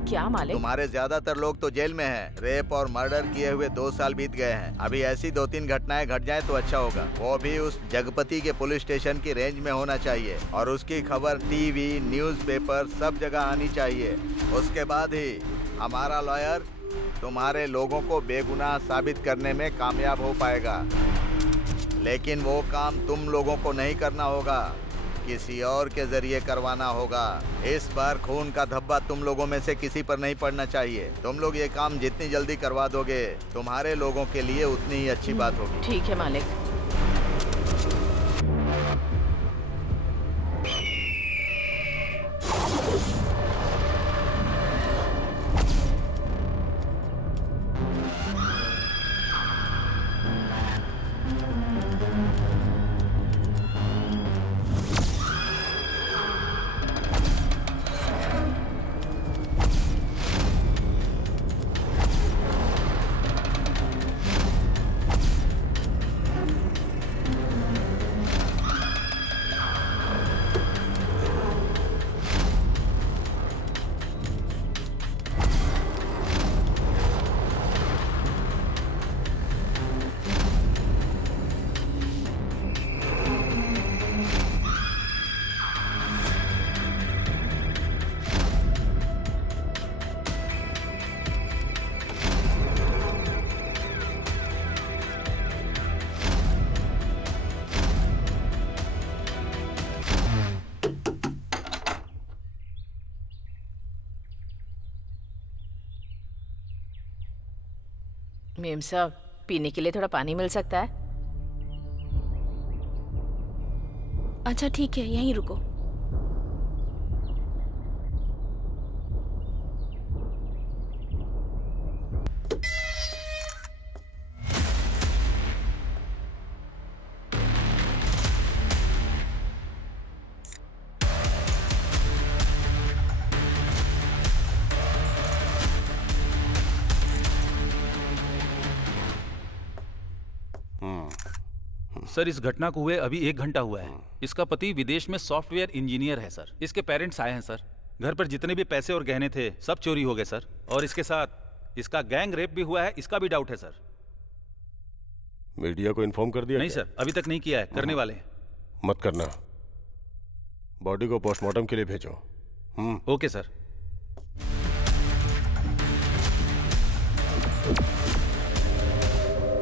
क्या मालिक? तुम्हारे ज्यादातर लोग तो जेल में हैं। रेप और मर्डर किए हुए 2 साल बीत गए हैं। अभी ऐसी 2-3 घटनाएं घट जाए तो अच्छा होगा। वो भी उस जगपति के पुलिस स्टेशन की रेंज में होना चाहिए और उसकी खबर टीवी, न्यूज़पेपर सब जगह आनी चाहिए। उसके बाद ही हमारा लॉयर तुम्हारे लोगों को बेगुनाह साबित करने में कामयाब हो पाएगा। लेकिन वो काम तुम लोगों को नहीं करना होगा, किसी और के जरिए करवाना होगा। इस बार खून का धब्बा तुम लोगों में से किसी पर नहीं पड़ना चाहिए। तुम लोग ये काम जितनी जल्दी करवा दोगे तुम्हारे लोगों के लिए उतनी ही अच्छी बात होगी। ठीक है मालिक। मेम साहब, पीने के लिए थोड़ा पानी मिल सकता है? अच्छा ठीक है, यहीं रुको। सर, इस घटना को हुए अभी 1 घंटा हुआ है। इसका पति विदेश में सॉफ्टवेयर इंजीनियर है सर। इसके पेरेंट्स आए हैं सर। घर पर जितने भी पैसे और गहने थे सब चोरी हो गए सर। और इसके साथ इसका गैंग रेप भी हुआ है, इसका भी डाउट है सर। मीडिया को इन्फॉर्म कर दिया? नहीं सर, अभी तक नहीं किया है, करने वाले हैं। मत करना। बॉडी को पोस्टमार्टम के लिए भेजो। Okay sir.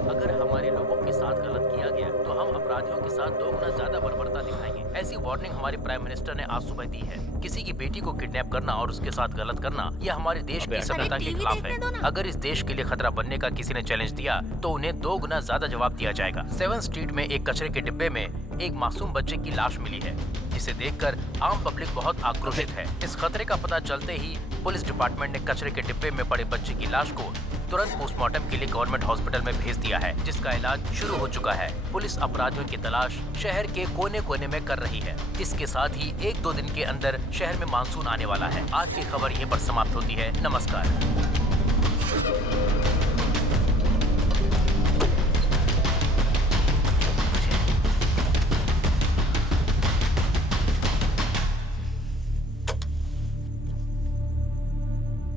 अगर हमारे लोगों के साथ गलत किया गया तो हम अपराधियों के साथ 2 गुना ज्यादा बर्बरता दिखाएंगे। ऐसी वार्निंग हमारे प्राइम मिनिस्टर ने आज सुबह दी है। किसी की बेटी को किडनैप करना और उसके साथ गलत करना यह हमारे देश की सभ्यता के खिलाफ है। अगर इस देश के लिए खतरा बनने का किसी ने चैलेंज दिया तो उन्हें 2 गुना ज्यादा जवाब दिया जाएगा। 7 स्ट्रीट में एक कचरे के डिब्बे में एक मासूम बच्चे की लाश मिली है, जिसे देखकर आम पब्लिक बहुत आक्रोशित है। इस खतरे का पता चलते ही पुलिस डिपार्टमेंट ने कचरे के डिब्बे में पड़े बच्चे की लाश को तुरंत पोस्टमार्टम के लिए गवर्नमेंट हॉस्पिटल में भेज दिया है, जिसका इलाज शुरू हो चुका है। पुलिस अपराधियों की तलाश शहर के कोने कोने में कर रही है। इसके साथ ही 1-2 दिन के अंदर शहर में मानसून आने वाला है। आज की खबर यहीं पर समाप्त होती है। नमस्कार।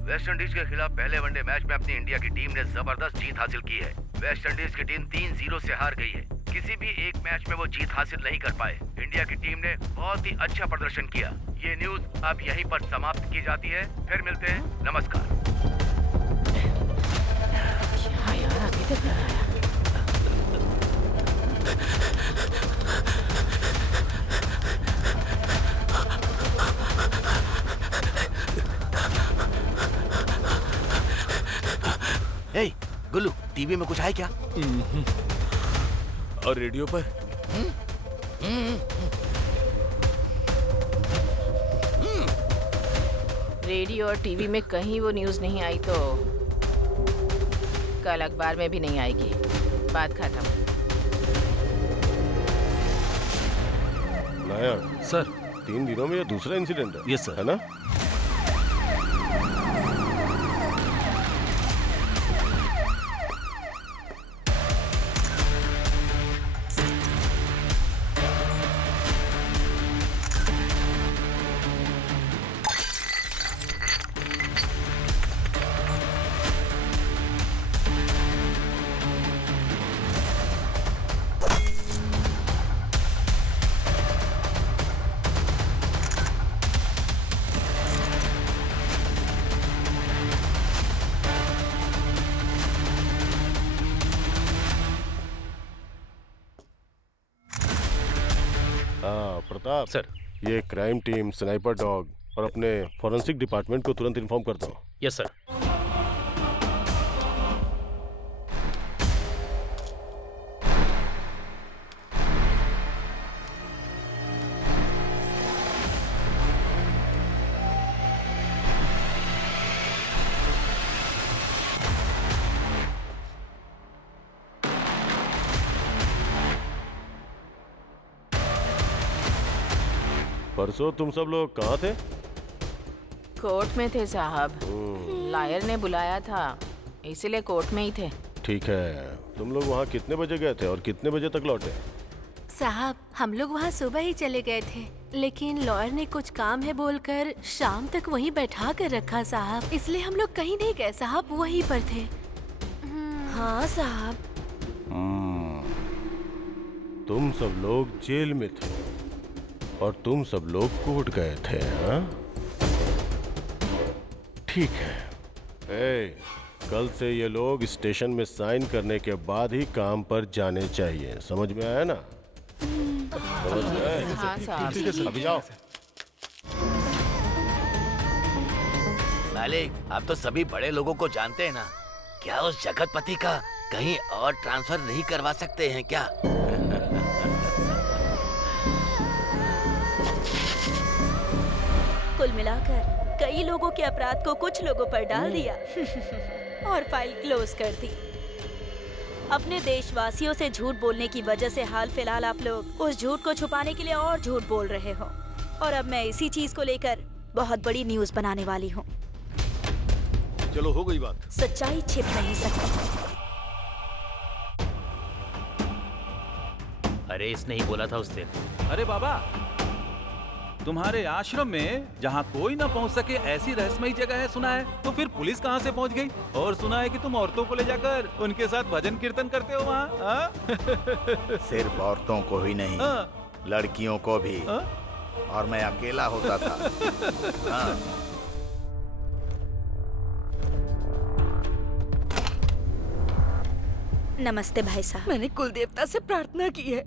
वेस्ट इंडीज के खिलाफ पहले वनडे मैच में अपनी इंडिया की टीम ने जबरदस्त जीत हासिल की है। वेस्ट इंडीज की टीम 3-0 से हार गई है। किसी भी एक मैच में वो जीत हासिल नहीं कर पाए। इंडिया की टीम ने बहुत ही अच्छा प्रदर्शन किया। ये न्यूज अब यहीं पर समाप्त की जाती है। फिर मिलते हैं। नमस्कार। क्या यार, अभी तक नहीं आया। हे गुल्लू, टीवी में कुछ है क्या? और रेडियो पर? रेडियो और टीवी में कहीं वो न्यूज़ नहीं आई तो कल अखबार में भी नहीं आएगी। बात खत्म। नायक सर, 3 दिनों में यह दूसरा इंसिडेंट है। Yes sir. है ना? प्रताप सर। ये क्राइम टीम, स्नाइपर डॉग और अपने फॉरेंसिक डिपार्टमेंट को तुरंत इन्फॉर्म कर दो। Yes sir. परसों तुम सब लोग कहाँ थे? कोर्ट में थे साहब। लायर ने बुलाया था, इसीलिए कोर्ट में ही थे। ठीक है, तुम लोग वहाँ कितने बजे गए थे और कितने बजे तक लौटे? साहब हम लोग वहाँ सुबह ही चले गए थे, लेकिन लॉयर ने कुछ काम है बोलकर शाम तक वहीं बैठा कर रखा साहब, इसलिए हम लोग कहीं नहीं गए साहब, वहीं पर थे। हाँ साहब। तुम सब लोग जेल में थे और तुम सब लोग कोर्ट गए थे, हाँ? ठीक है। कल से ये लोग स्टेशन में साइन करने के बाद ही काम पर जाने चाहिए, समझ में आया ना? समझ में आया? हाँ साहब। अभी जाओ। मालिक, आप तो सभी बड़े लोगों को जानते हैं ना, क्या उस जगतपति का कहीं और ट्रांसफर नहीं करवा सकते हैं क्या? कुल मिलाकर कई लोगों के अपराध को कुछ लोगों पर डाल दिया और फाइल क्लोज कर दी। अपने देशवासियों से झूठ बोलने की वजह से हाल फिलहाल आप लोग उस झूठ को छुपाने के लिए और झूठ बोल रहे हो, और अब मैं इसी चीज को लेकर बहुत बड़ी न्यूज बनाने वाली हूँ। चलो हो गई बात। सच्चाई छिप नहीं सकती। अरे इसने ही बोला था उस दिन। अरे बाबा, तुम्हारे आश्रम में जहाँ कोई ना पहुँच सके ऐसी रहस्यमयी जगह है सुना है, तो फिर पुलिस कहाँ से पहुँच गई? और सुना है कि तुम औरतों को ले जाकर उनके साथ भजन कीर्तन करते हो वहाँ। सिर्फ औरतों को ही नहीं, लड़कियों को भी। और मैं अकेला होता था। हाँ। नमस्ते भाई साहब। मैंने कुल देवता से प्रार्थना की है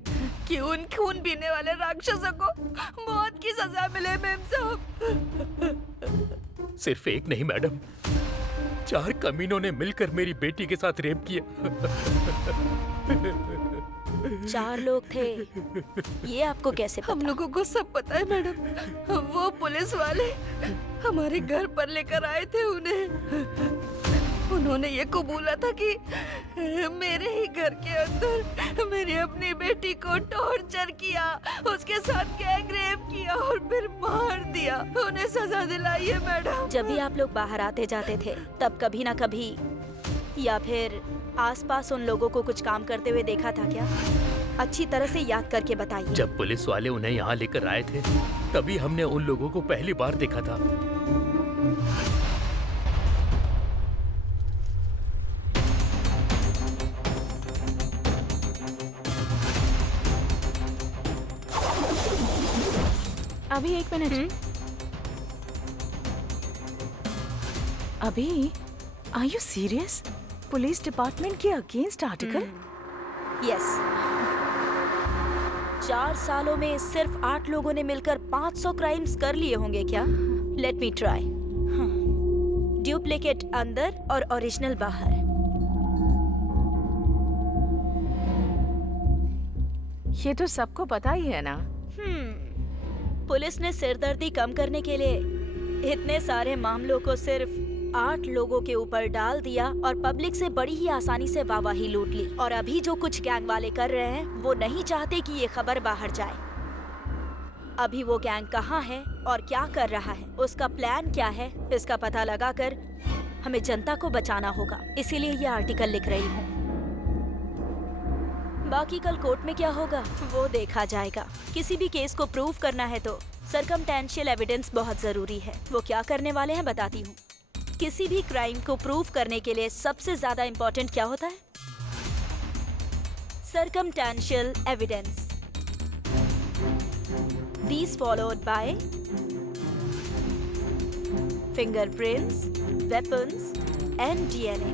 कि उन खून पीने वाले राक्षसों को मौत की सजा मिले मेम साहब। सिर्फ एक नहीं मैडम, 4 कमीनों ने मिलकर मेरी बेटी के साथ रेप किया। 4 लोग थे, ये आपको कैसे पता? हम लोगों को सब पता है मैडम। वो पुलिस वाले हमारे घर पर लेकर आए थे उन्हें। उन्होंने ये कबूला था कि मेरे ही घर के अंदर मेरी अपनी बेटी को टॉर्चर किया, उसके साथ गैंग रेप किया और फिर मार दिया। उन्हें सजा दिलाई है मैडम। जब भी आप लोग बाहर आते जाते थे तब कभी ना कभी या फिर आसपास उन लोगों को कुछ काम करते हुए देखा था क्या? अच्छी तरह से याद करके बताइए। जब पुलिस वाले उन्हें यहाँ लेकर आए थे तभी हमने उन लोगों को पहली बार देखा था। अभी 1 मिनट। अभी are you serious? Police department के अगेंस्ट आर्टिकल? यस। 4 सालों में सिर्फ 8 लोगों ने मिलकर 500 क्राइम्स कर लिए होंगे क्या? Let me try. डुप्लीकेट अंदर और ओरिजिनल बाहर। ये तो सबको पता ही है ना। पुलिस ने सिरदर्दी कम करने के लिए इतने सारे मामलों को सिर्फ 8 लोगों के ऊपर डाल दिया और पब्लिक से बड़ी ही आसानी से वाहवाही लूट ली। और अभी जो कुछ गैंग वाले कर रहे हैं वो नहीं चाहते कि ये खबर बाहर जाए। अभी वो गैंग कहाँ है और क्या कर रहा है, उसका प्लान क्या है, इसका पता लगाकर हमें जनता को बचाना होगा। इसीलिए ये आर्टिकल लिख रही हूँ। बाकी कल कोर्ट में क्या होगा वो देखा जाएगा। किसी भी केस को प्रूव करना है तो सर्कमटेंशियल एविडेंस बहुत जरूरी है। वो क्या करने वाले हैं बताती हूँ। किसी भी क्राइम को प्रूव करने के लिए सबसे ज्यादा इम्पोर्टेंट क्या होता है? Circumstantial evidence. These followed by fingerprints, weapons and DNA.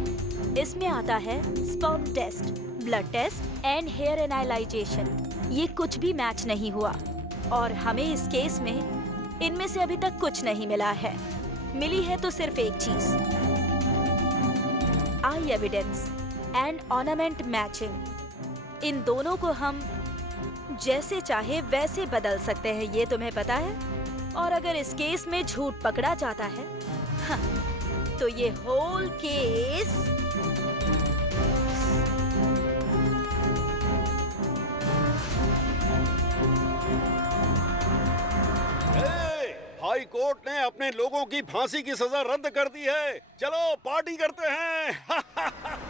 इसमें आता है sperm test, blood test and hair analysation. ये कुछ भी मैच नहीं हुआ और हमें इस केस में इनमें से अभी तक कुछ नहीं मिला है। मिली है तो सिर्फ एक चीज, आई एविडेंस एंड ऑर्नामेंट मैचिंग। इन दोनों को हम जैसे चाहे वैसे बदल सकते हैं, ये तुम्हें पता है। और अगर इस केस में झूठ पकड़ा जाता है हाँ, तो ये होल केस हाई कोर्ट ने अपने लोगों की फांसी की सजा रद्द कर दी है। चलो पार्टी करते हैं।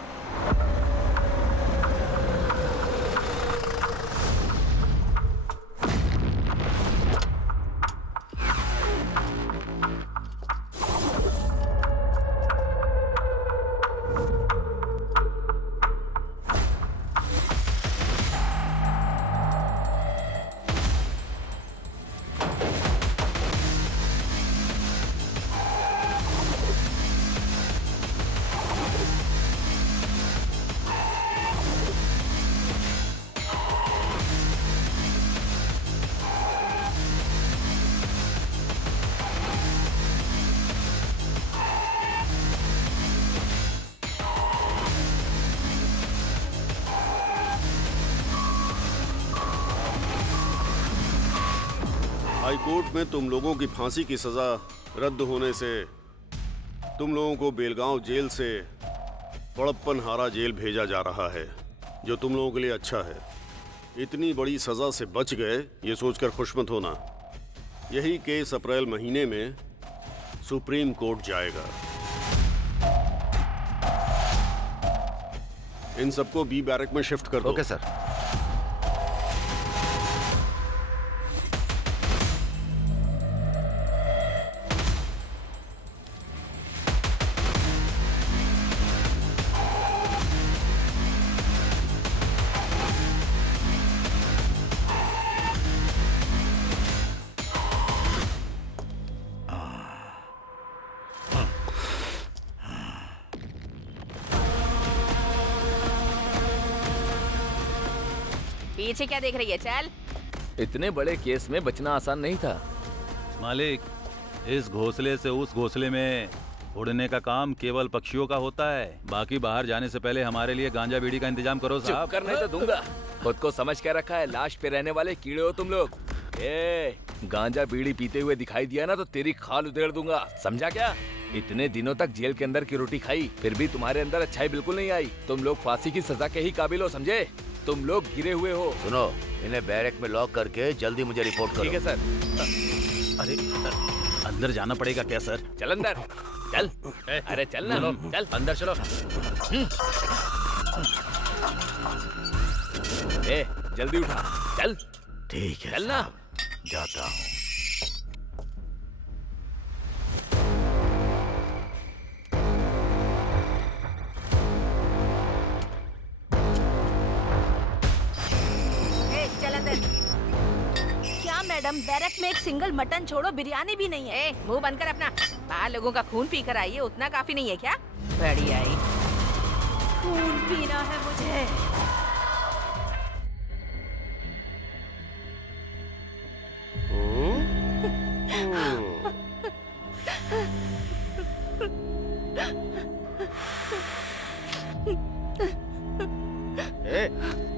हाई कोर्ट में तुम लोगों की फांसी की सजा रद्द होने से तुम लोगों को बेलगांव जेल से बड़प्पनहारा जेल भेजा जा रहा है, जो तुम लोगों के लिए अच्छा है। इतनी बड़ी सजा से बच गए ये सोचकर खुश मत होना। यही केस अप्रैल महीने में सुप्रीम कोर्ट जाएगा। इन सबको बी बैरक में शिफ्ट कर दो। Okay sir. पीछे क्या देख रही है? चल। इतने बड़े केस में बचना आसान नहीं था। मालिक, इस घोंसले से उस घोंसले में उड़ने का काम केवल पक्षियों का होता है। बाकी बाहर जाने से पहले हमारे लिए गांजा बीड़ी का इंतजाम करो साहब। चुप करने तो दूंगा। खुद को समझ के रखा है, लाश पे रहने वाले कीड़े हो तुम लोग। गांजा बीड़ी पीते हुए दिखाई दिया ना तो तेरी खाल उधेड़ दूंगा, समझा क्या? इतने दिनों तक जेल के अंदर की रोटी खाई, फिर भी तुम्हारे अंदर अच्छाई बिल्कुल नहीं आई। तुम लोग फांसी की सजा के ही काबिल हो, समझे? तुम लोग गिरे हुए हो। सुनो, इन्हें बैरक में लॉक करके जल्दी मुझे रिपोर्ट करो। ठीक है सर। अरे अंदर जाना पड़ेगा क्या सर? चल अंदर, चल। अरे चल ना, चल अंदर चलो। जल्दी उठा, चल। ठीक है, चल ना। जाता हूँ। क्या मैडम, बैरक में एक सिंगल मटन छोड़ो बिरयानी भी नहीं है। मुंह बंद कर अपना। बाहर लोगों का खून पी कर आई है, उतना काफी नहीं है क्या? बड़ी आई। खून पीना है मुझे।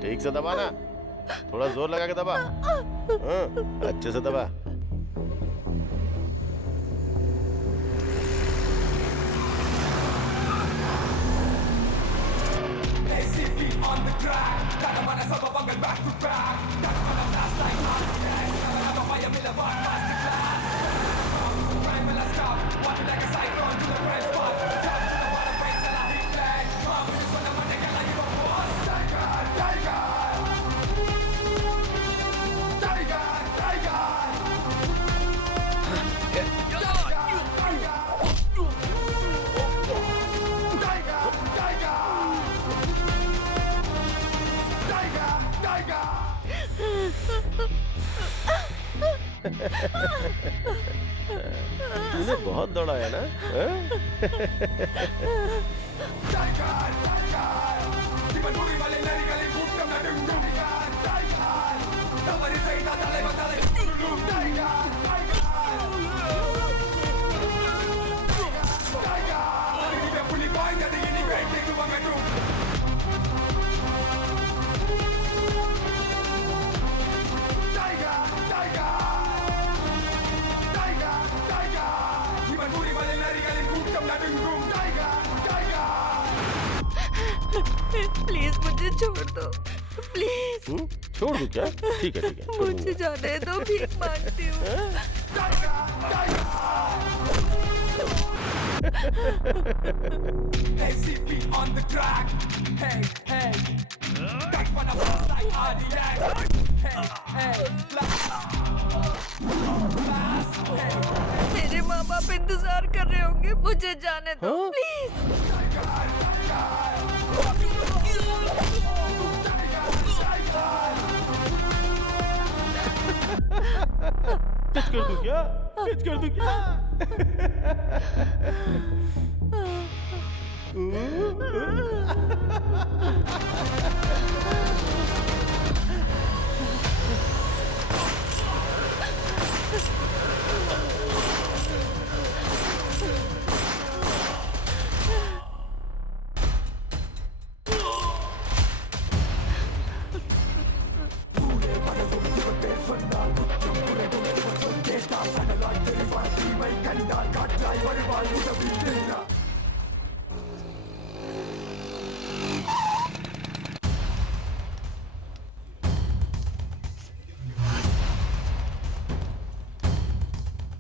ठीक से दबा ना, थोड़ा जोर लगा के दबा। अच्छे से दबा। तूने बहुत दौड़ा है ना? प्लीज मुझे छोड़ दो, प्लीज। छोड़ दूं क्या? ठीक है छोड़ मुझे दूंगा। जाने दो, भीख मांगती हूँ। मेरे माँ बाप इंतजार कर रहे होंगे, मुझे जाने दो प्लीज। टच कर दूं क्या? टच कर दूं क्या?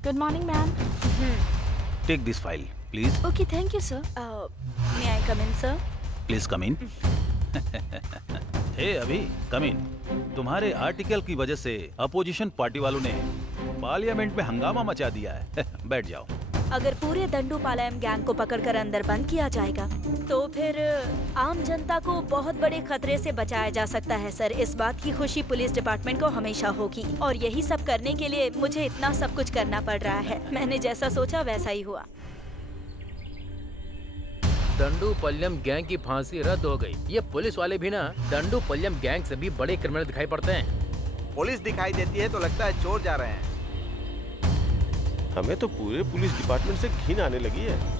Good morning ma'am. Take this file please. Okay thank you sir. May I come in sir? Please come in. Hey अभी कम इन। तुम्हारे आर्टिकल की वजह से अपोजिशन पार्टी वालों ने पार्लियामेंट में हंगामा मचा दिया है। बैठ जाओ। अगर पूरे दंडूपालयम गैंग को पकड़कर अंदर बंद किया जाएगा तो फिर आम जनता को बहुत बड़े खतरे से बचाया जा सकता है सर। इस बात की खुशी पुलिस डिपार्टमेंट को हमेशा होगी और यही सब करने के लिए मुझे इतना सब कुछ करना पड़ रहा है। मैंने जैसा सोचा वैसा ही हुआ। दंडूपल्यम गैंग की फांसी रद्द हो गई। ये पुलिस वाले भी ना दंडूपल्यम गैंग से भी बड़े क्रिमिनल दिखाई पड़ते हैं। पुलिस दिखाई देती है तो लगता है चोर जा रहे हैं। हमें तो पूरे पुलिस डिपार्टमेंट से घिन आने लगी है।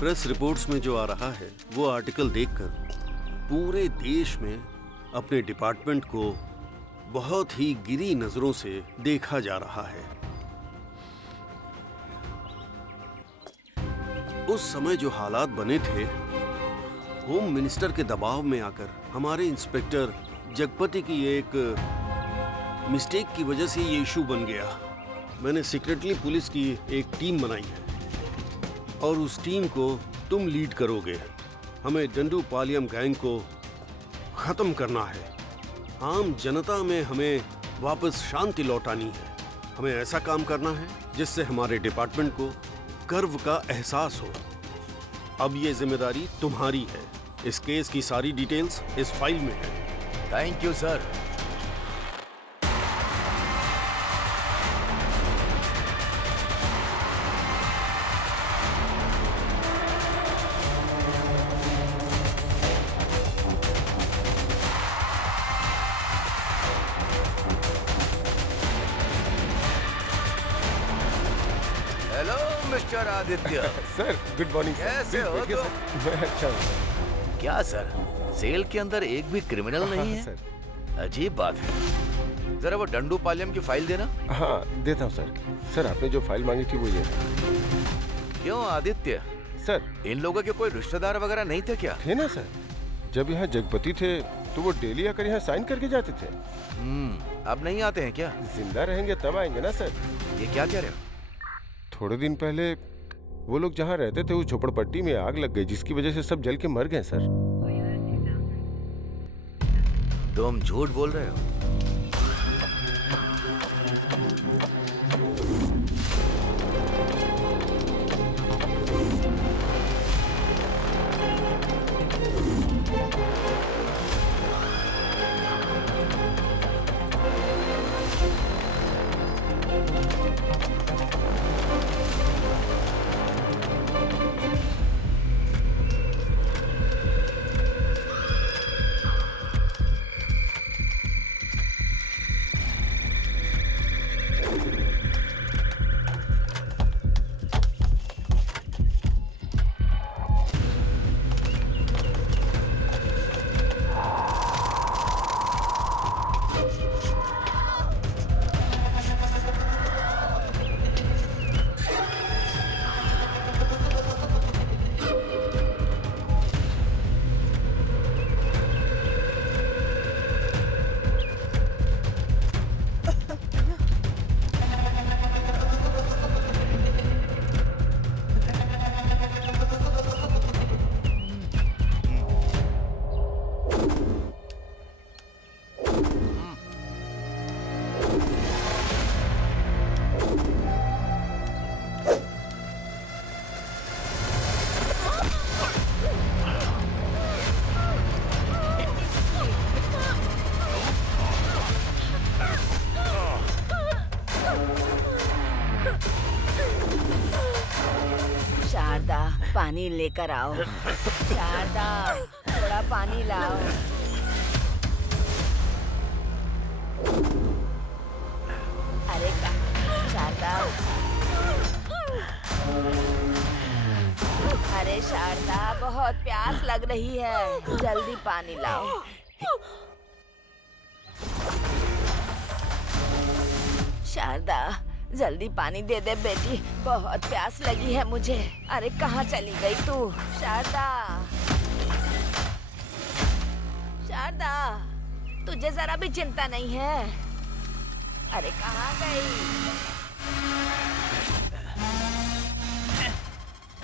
प्रेस रिपोर्ट्स में जो आ रहा है वो आर्टिकल देखकर पूरे देश में अपने डिपार्टमेंट को बहुत ही गिरी नजरों से देखा जा रहा है। उस समय जो हालात बने थे, होम मिनिस्टर के दबाव में आकर हमारे इंस्पेक्टर जगपति की एक मिस्टेक की वजह से ये इशू बन गया। मैंने सीक्रेटली पुलिस की एक टीम बनाई है और उस टीम को तुम लीड करोगे। हमें दंडूपालयम गैंग को खत्म करना है। आम जनता में हमें वापस शांति लौटानी है। हमें ऐसा काम करना है जिससे हमारे डिपार्टमेंट को गर्व का एहसास हो। अब ये जिम्मेदारी तुम्हारी है। इस केस की सारी डिटेल्स इस फाइल में है। Thank you sir. Hello mister Aditya. Sir good morning. कैसे हो तुम? मैं अच्छा हूँ। क्या सर, सेल के अंदर एक भी क्रिमिनल नहीं है? सर अजीब बात है। जरा वो दंडूपालयम की फाइल देना। हाँ देता हूँ सर। सर आपने जो फाइल मांगी थी वो ये है। क्यों आदित्य, सर इन लोगों के कोई रिश्तेदार वगैरह नहीं थे क्या? थे ना सर, जब यहाँ जगपति थे तो वो डेली आकर यहाँ साइन करके जाते थे। अब नहीं आते हैं क्या? जिंदा रहेंगे तब आएंगे ना सर। ये क्या कह रहे हो? थोड़े दिन पहले वो लोग जहाँ रहते थे उस झोपड़पट्टी में आग लग गई, जिसकी वजह से सब जल के मर गए सर। तुम झूठ बोल रहे हो? शारदा, पानी लेकर आओ। शारदा, थोड़ा पानी लाओ। अरे शारदा, अरे शारदा, बहुत प्यास लग रही है, जल्दी पानी लाओ। शारदा, जल्दी पानी दे दे बेटी, बहुत प्यास लगी है मुझे। अरे कहाँ चली गई तू? शारदा, शारदा, तुझे जरा भी चिंता नहीं है? अरे कहाँ गई?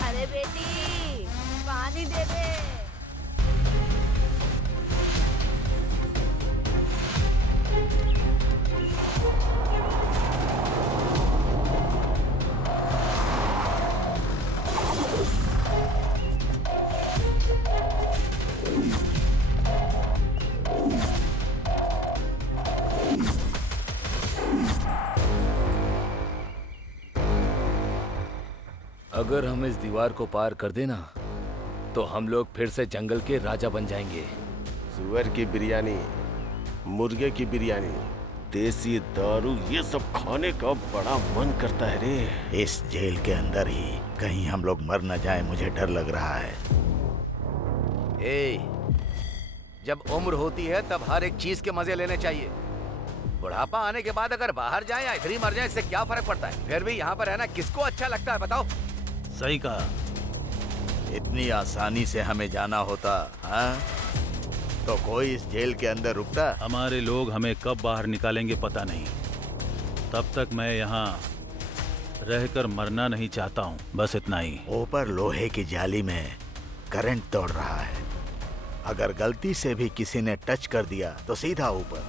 अरे बेटी, पानी दे दे। अगर हम इस दीवार को पार कर देना तो हम लोग फिर से जंगल के राजा बन जाएंगे। सुअर की बिरयानी, मुर्गे की बिरयानी, देसी दारू, ये सब खाने का बड़ा मन करता है रे। इस जेल के अंदर ही कहीं हम लोग मर न जाए, मुझे डर लग रहा है। जब उम्र होती है तब हर एक चीज के मजे लेने चाहिए। बुढ़ापा आने के बाद अगर बाहर जाए या इधर ही मर जाए, इससे क्या फर्क पड़ता है? फिर भी यहाँ पर रहना किसको अच्छा लगता है बताओ? सही कहा। इतनी आसानी से हमें जाना होता, हाँ? तो कोई इस जेल के अंदर रुकता? हमारे लोग हमें कब बाहर निकालेंगे पता नहीं। तब तक मैं यहाँ रहकर मरना नहीं चाहता हूँ, बस इतना ही। ऊपर लोहे की जाली में करंट दौड़ रहा है, अगर गलती से भी किसी ने टच कर दिया तो सीधा ऊपर।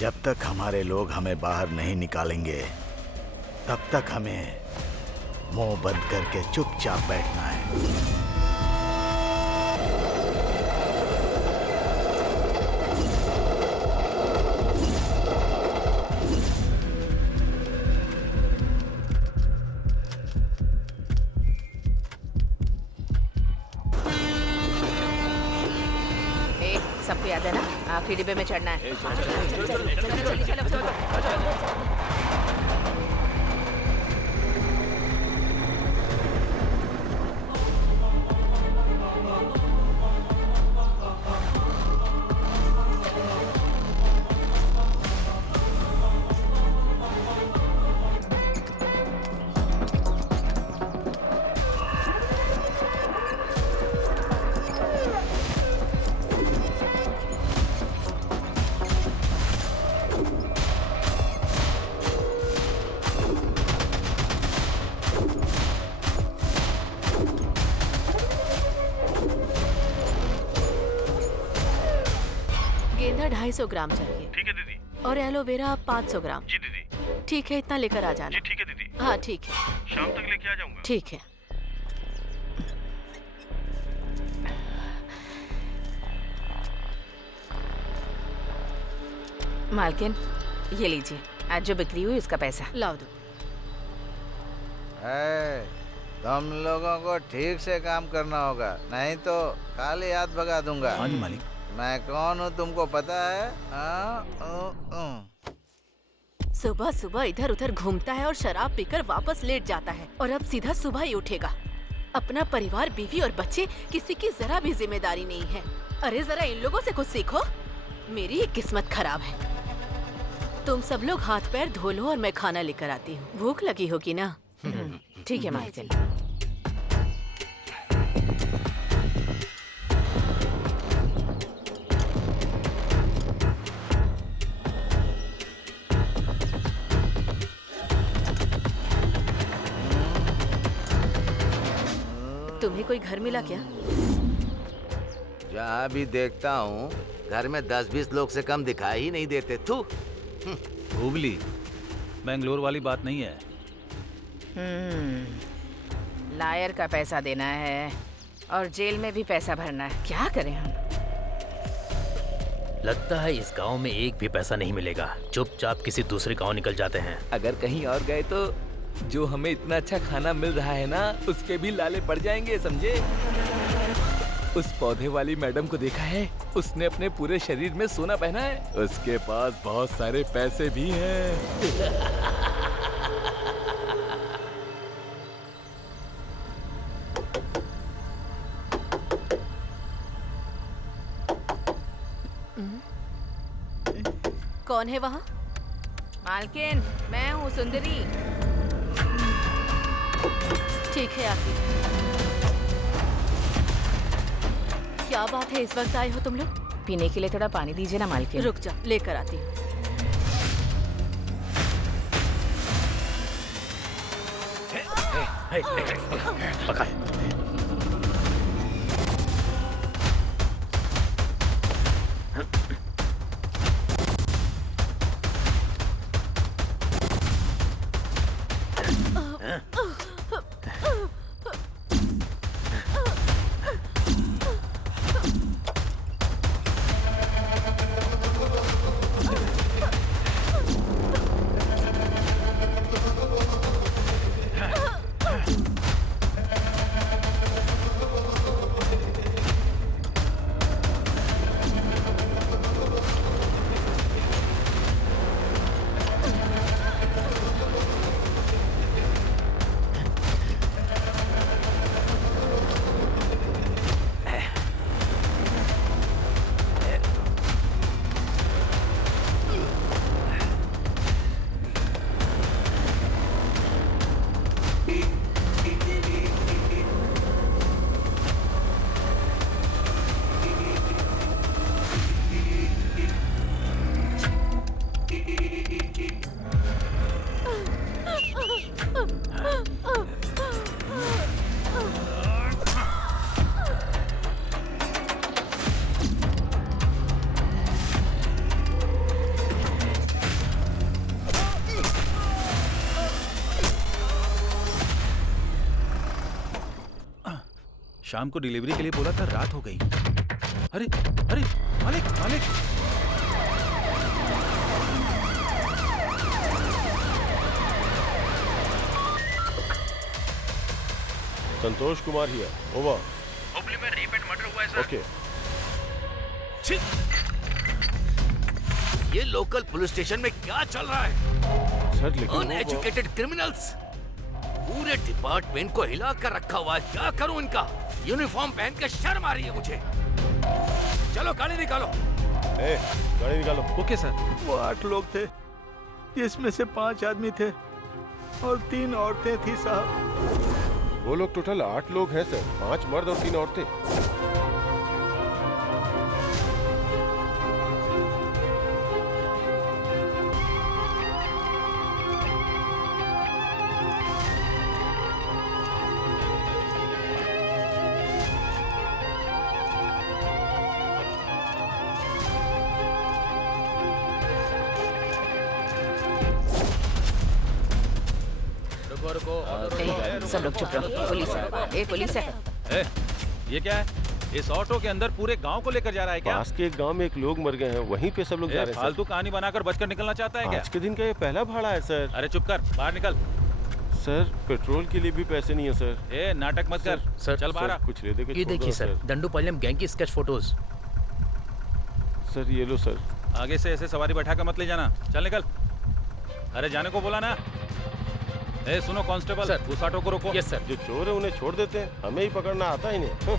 जब तक हमारे लोग हमें बाहर नहीं निकालेंगे तब तक हमें मुंह बंद करके चुपचाप बैठना है। सबको याद है ना, आखिरी डिब्बे में चढ़ना है। चलो। 250 ग्राम चाहिए। ठीक है दीदी। और एलोवेरा 500 ग्राम। जी दीदी। ठीक है, इतना लेकर आ जाना। जी ठीक है दीदी। हाँ ठीक है, शाम तक लेके आ जाऊंगा। ठीक है। मालकिन, ये लीजिए, आज जो बिक्री हुई उसका पैसा। लाओ दो। तुम लोगों को ठीक से काम करना होगा, नहीं तो खाली हाथ भगा दूंगा। हाँ जी मालिक। मैं कौन हूँ तुमको पता है? सुबह सुबह इधर उधर घूमता है और शराब पीकर वापस लेट जाता है, और अब सीधा सुबह ही उठेगा। अपना परिवार, बीवी और बच्चे, किसी की जरा भी जिम्मेदारी नहीं है। अरे जरा इन लोगों से कुछ सीखो। मेरी ही किस्मत खराब है। तुम सब लोग हाथ पैर धो लो और मैं खाना लेकर आती हूँ। भूख लगी होगी ना? ठीक है मालकिन। तुम्हें कोई घर मिला क्या? जहाँ भी देखता हूँ घर में 10-20 लोग से कम दिखाई ही नहीं देते। तू हुबली, बेंगलोर वाली बात नहीं है। लायर का पैसा देना है और जेल में भी पैसा भरना है। क्या करें हम? लगता है इस गांव में एक भी पैसा नहीं मिलेगा। चुपचाप किसी दूसरे गांव निकल जाते हैं। अगर कहीं और गए तो जो हमें इतना अच्छा खाना मिल रहा है ना, उसके भी लाले पड़ जाएंगे, समझे? उस पौधे वाली मैडम को देखा है? उसने अपने पूरे शरीर में सोना पहना है। उसके पास बहुत सारे पैसे भी हैं। कौन है वहाँ? मालकिन, मैं हूँ सुंदरी। ठीक है आती। क्या बात है, इस वक्त आए हो तुम लोग? पीने के लिए थोड़ा पानी दीजिए ना मालकिन। रुक जा, लेकर आती हूँ। पकड़। शाम को डिलीवरी के लिए बोला था, रात हो गई। अरे अरे मालिक मालिक, संतोष कुमार हियर, ओवर। हुबली में रेप एंड मर्डर हुआ है सर। ओके। ये लोकल पुलिस स्टेशन में क्या चल रहा है? सर लेकिन अनएजुकेटेड क्रिमिनल्स पूरे डिपार्टमेंट को हिला कर रखा हुआ है। क्या करूं इनका? यूनिफॉर्म पहन के शर्म आ रही है मुझे। चलो गाड़ी निकालो। गाड़ी निकालो। Okay sir. वो 8 लोग थे, जिसमें से 5 आदमी थे और 3 औरतें थी साहब। वो लोग टोटल 8 लोग हैं सर, 5 मर्द और 3 औरतें। रुको रुको सब लोग चुप रहो। पुलिस है, पुलिस है। ए, ये क्या है? इस ऑटो के अंदर पूरे गांव को लेकर जा रहा है क्या? पास के एक गांव में एक लोग मर गए हैं, वहीं पे सब लोग जा रहे हैं। फालतू कहानी बनाकर बचकर निकलना चाहता है क्या? आज के दिन का ये पहला भाड़ा है सर। अरे चुप कर, बाहर निकल। सर पेट्रोल के लिए भी पैसे नहीं है सर। ए, नाटक मत कर। सर, चल बाहर आ। कुछ ले दे के ये छोड़ दो देखिए सर, दंडुपाल्यम गैंग की स्केच फोटोज। सर ये लो सर। आगे से ऐसे सवारी बैठा कर मत ले जाना। चल निकल। अरे जाने को बोला ना। ए सुनो कांस्टेबल, सर। उस ऑटो को रोको। Yes sir. जो चोर है उन्हें छोड़ देते हैं, हमें ही पकड़ना आता ही नहीं। हाँ।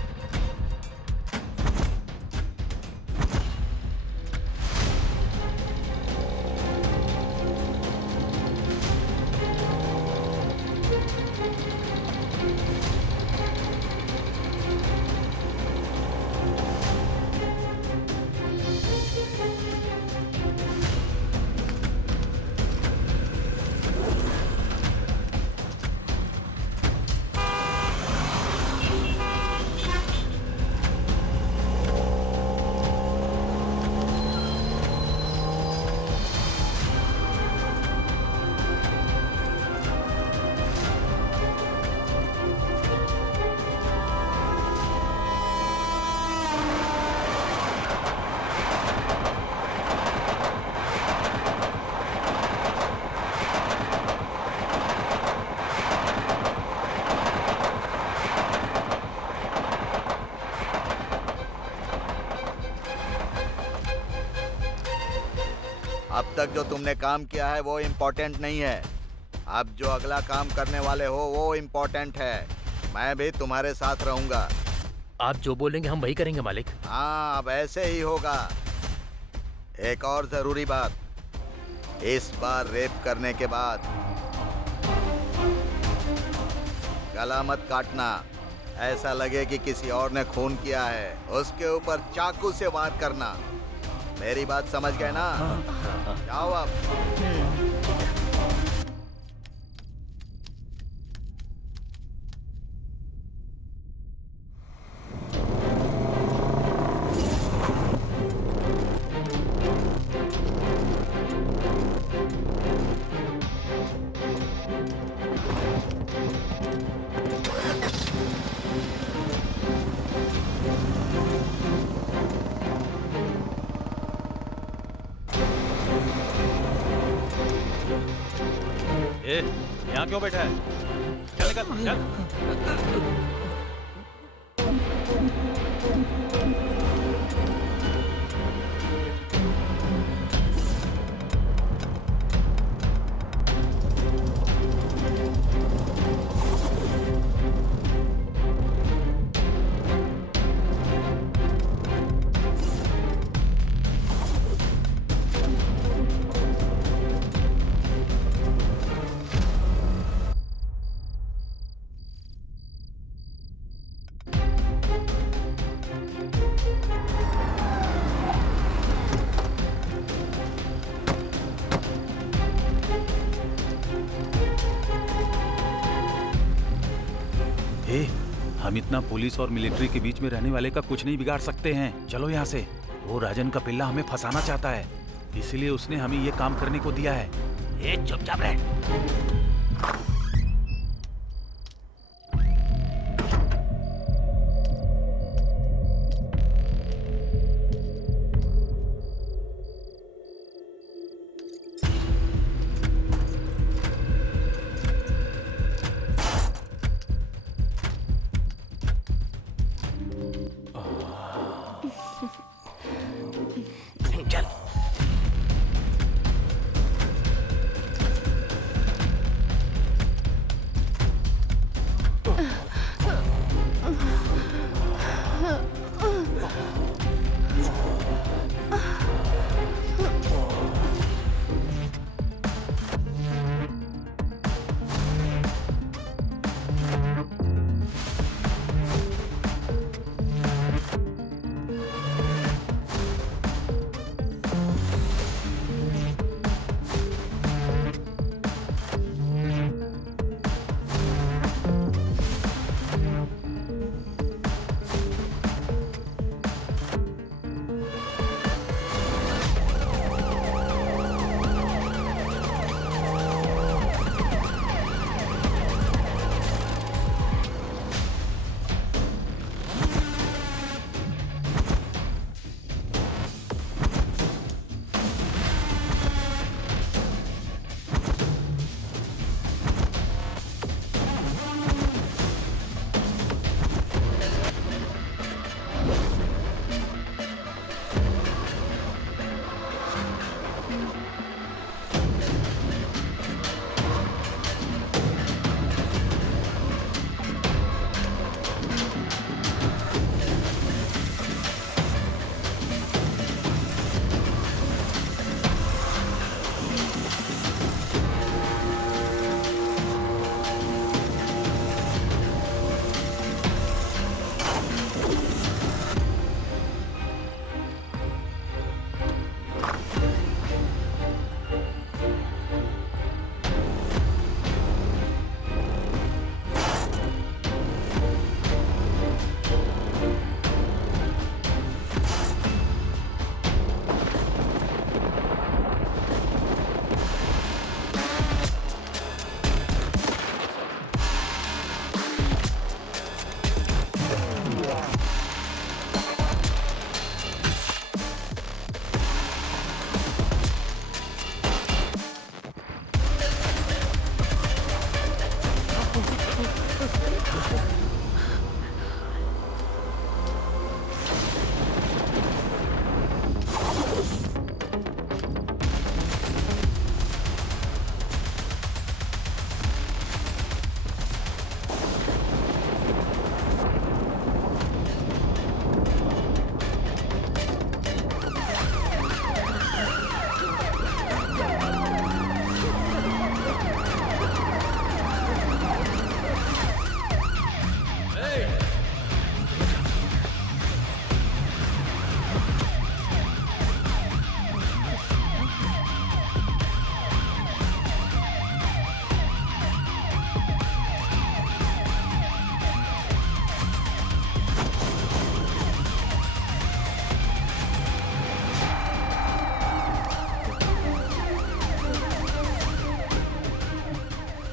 अब तक जो तुमने काम किया है वो इम्पोर्टेंट नहीं है। अब जो अगला काम करने वाले हो वो इम्पोर्टेंट है। मैं भी तुम्हारे साथ रहूंगा। आप जो बोलेंगे हम वही करेंगे मालिक। हाँ, अब ऐसे ही होगा। एक और जरूरी बात, इस बार रेप करने के बाद गला मत काटना। ऐसा लगे कि किसी और ने खून किया है, उसके ऊपर चाकू से वार करना। मेरी बात समझ गए ना? जाओ अब। ए, यहाँ क्यों बैठा है? चल निकल, चल। हम इतना पुलिस और मिलिट्री के बीच में रहने वाले का कुछ नहीं बिगाड़ सकते हैं। चलो यहाँ से। वो राजन का पिल्ला हमें फंसाना चाहता है, इसलिए उसने हमें ये काम करने को दिया है। ए चुपचाप रह।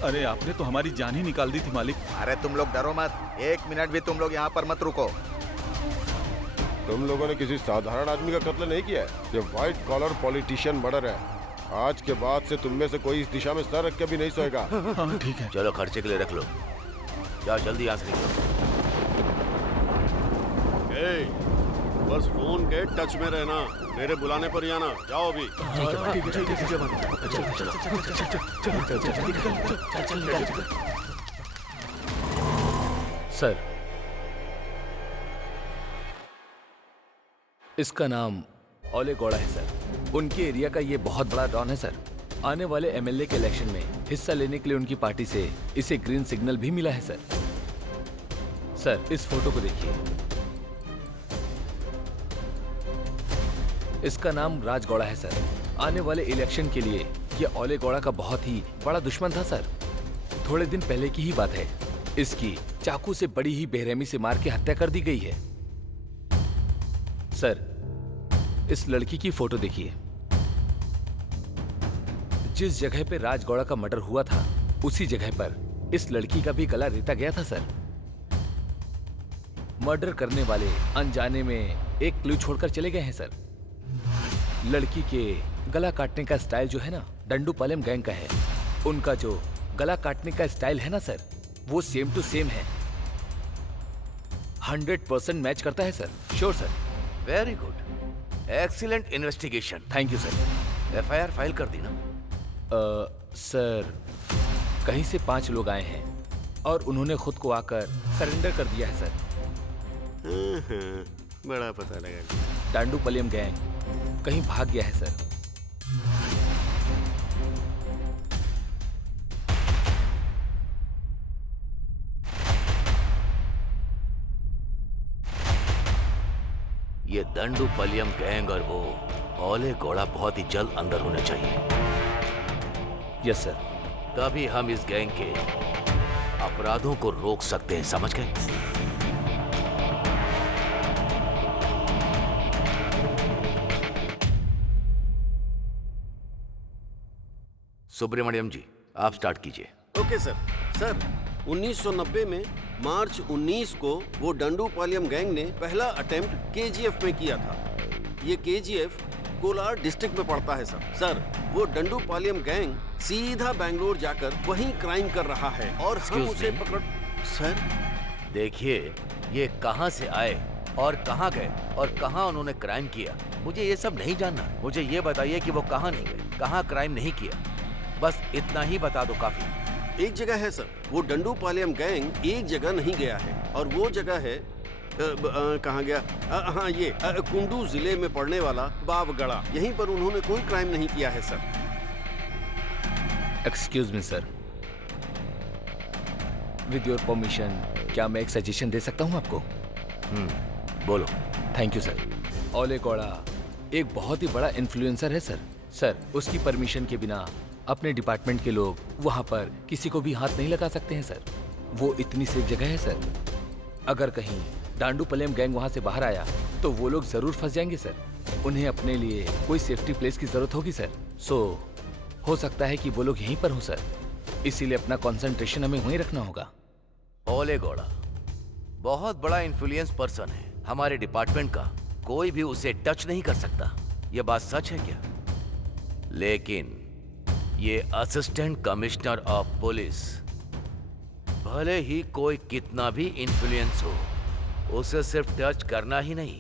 अरे आपने तो हमारी जान ही निकाल दी थी मालिक। अरे तुम लोग डरो मत, 1 मिनट भी तुम लोग यहाँ पर मत रुको। तुम लोगों ने किसी साधारण आदमी का कत्ल नहीं किया है, ये व्हाइट कॉलर पॉलिटिशियन मर्डर है। आज के बाद से तुम में से कोई इस दिशा में सर रख के भी नहीं सोएगा। हाँ ठीक है। चलो खर्चे के लिए रख लो, जाओ जल्दी यहाँ से निकलो। बस फोन के टच में रहना, मेरे बुलाने पर ही आना। जाओ अभी। सर, इसका नाम ओले गौड़ा है सर। उनके एरिया का ये बहुत बड़ा डॉन है सर। आने वाले एमएलए के इलेक्शन में हिस्सा लेने के लिए उनकी पार्टी से इसे ग्रीन सिग्नल भी मिला है सर। सर, इस फोटो को देखिए। इसका नाम राज गौड़ा है सर। आने वाले इलेक्शन के लिए ये ओले गौड़ा का बहुत ही बड़ा दुश्मन था सर। थोड़े दिन पहले की ही बात है, इसकी चाकू से बड़ी ही बेरहमी से मार के हत्या कर दी गई है। सर, इस लड़की की फोटो देखिए। जिस जगह पे राज गौड़ा का मर्डर हुआ था, उसी जगह पर इस लड़की का भी गला रेता गया था सर। मर्डर करने वाले अनजाने में एक क्लू छोड़कर चले गए हैं सर। लड़की के गला काटने का स्टाइल जो है ना, डंडूपालम गैंग का है। उनका जो गला काटने का स्टाइल है ना सर, वो सेम टू सेम है। 100% मैच करता है sir. Sure sir. Very good, excellent investigation. Thank you sir. FIR file कर दी ना? सर, कहीं से 5 लोग आए हैं और उन्होंने खुद को आकर सरेंडर कर दिया है सर। बड़ा पता लगा। डांडूपलियम गैंग कहीं भाग गया है सर। ये दंडूपलियम गैंग और वो ओले गौड़ा बहुत ही जल्द अंदर होने चाहिए। Yes sir. तभी हम इस गैंग के अपराधों को रोक सकते हैं, समझ गए? सुब्रमण्यम जी, आप स्टार्ट कीजिए। Okay sir. सर, 1990 में मार्च 19 को वो डंडूपालयम गैंग ने पहला अटेम्प्ट केजीएफ में किया था। ये केजीएफ कोलार डिस्ट्रिक्ट में पड़ता है सर। सर, वो डंडूपालयम गैंग सीधा बैंगलोर जाकर वहीं क्राइम कर रहा है और हम उसे पकड़। सर देखिए, ये कहां से आए और कहां गए और कहां उन्होंने क्राइम किया, मुझे ये सब नहीं जानना। मुझे ये बताइए कि वो कहां नहीं गए, कहां क्राइम नहीं किया, बस इतना ही बता दो काफी। एक जगह है सर, वो डंडूपालयम गैंग एक जगह नहीं गया है और वो जगह है कहाँ गया? हाँ, ये कुंडू जिले में पड़ने वाला बावगढ़ा। यहीं पर उन्होंने कोई क्राइम नहीं किया है sir. Excuse me sir, with your permission क्या मैं एक सजेशन दे सकता हूं आपको? बोलो। Thank you sir. ओले गौड़ा एक बहुत ही बड़ा इन्फ्लुएंसर है सर। सर, उसकी परमिशन के बिना अपने डिपार्टमेंट के लोग वहां पर किसी को भी हाथ नहीं लगा सकते हैं सर। वो इतनी सेफ जगह है सर। अगर कहीं डांडूपलियम गैंग वहां से बाहर आया तो वो लोग जरूर फंस जाएंगे सर। उन्हें अपने लिए कोई सेफ्टी प्लेस की जरूरत होगी सर। सो हो सकता है कि वो लोग यहीं पर हो सर। इसीलिए अपना कंसंट्रेशन हमें वहीं रखना होगा। ओले गौड़ा बहुत बड़ा इन्फ्लुएंस पर्सन है हमारे डिपार्टमेंट का, कोई भी उसे टच नहीं कर सकता। ये बात सच है क्या? लेकिन ये असिस्टेंट कमिश्नर ऑफ पुलिस, भले ही कोई कितना भी इन्फ्लुएंस हो, उसे सिर्फ टच करना ही नहीं,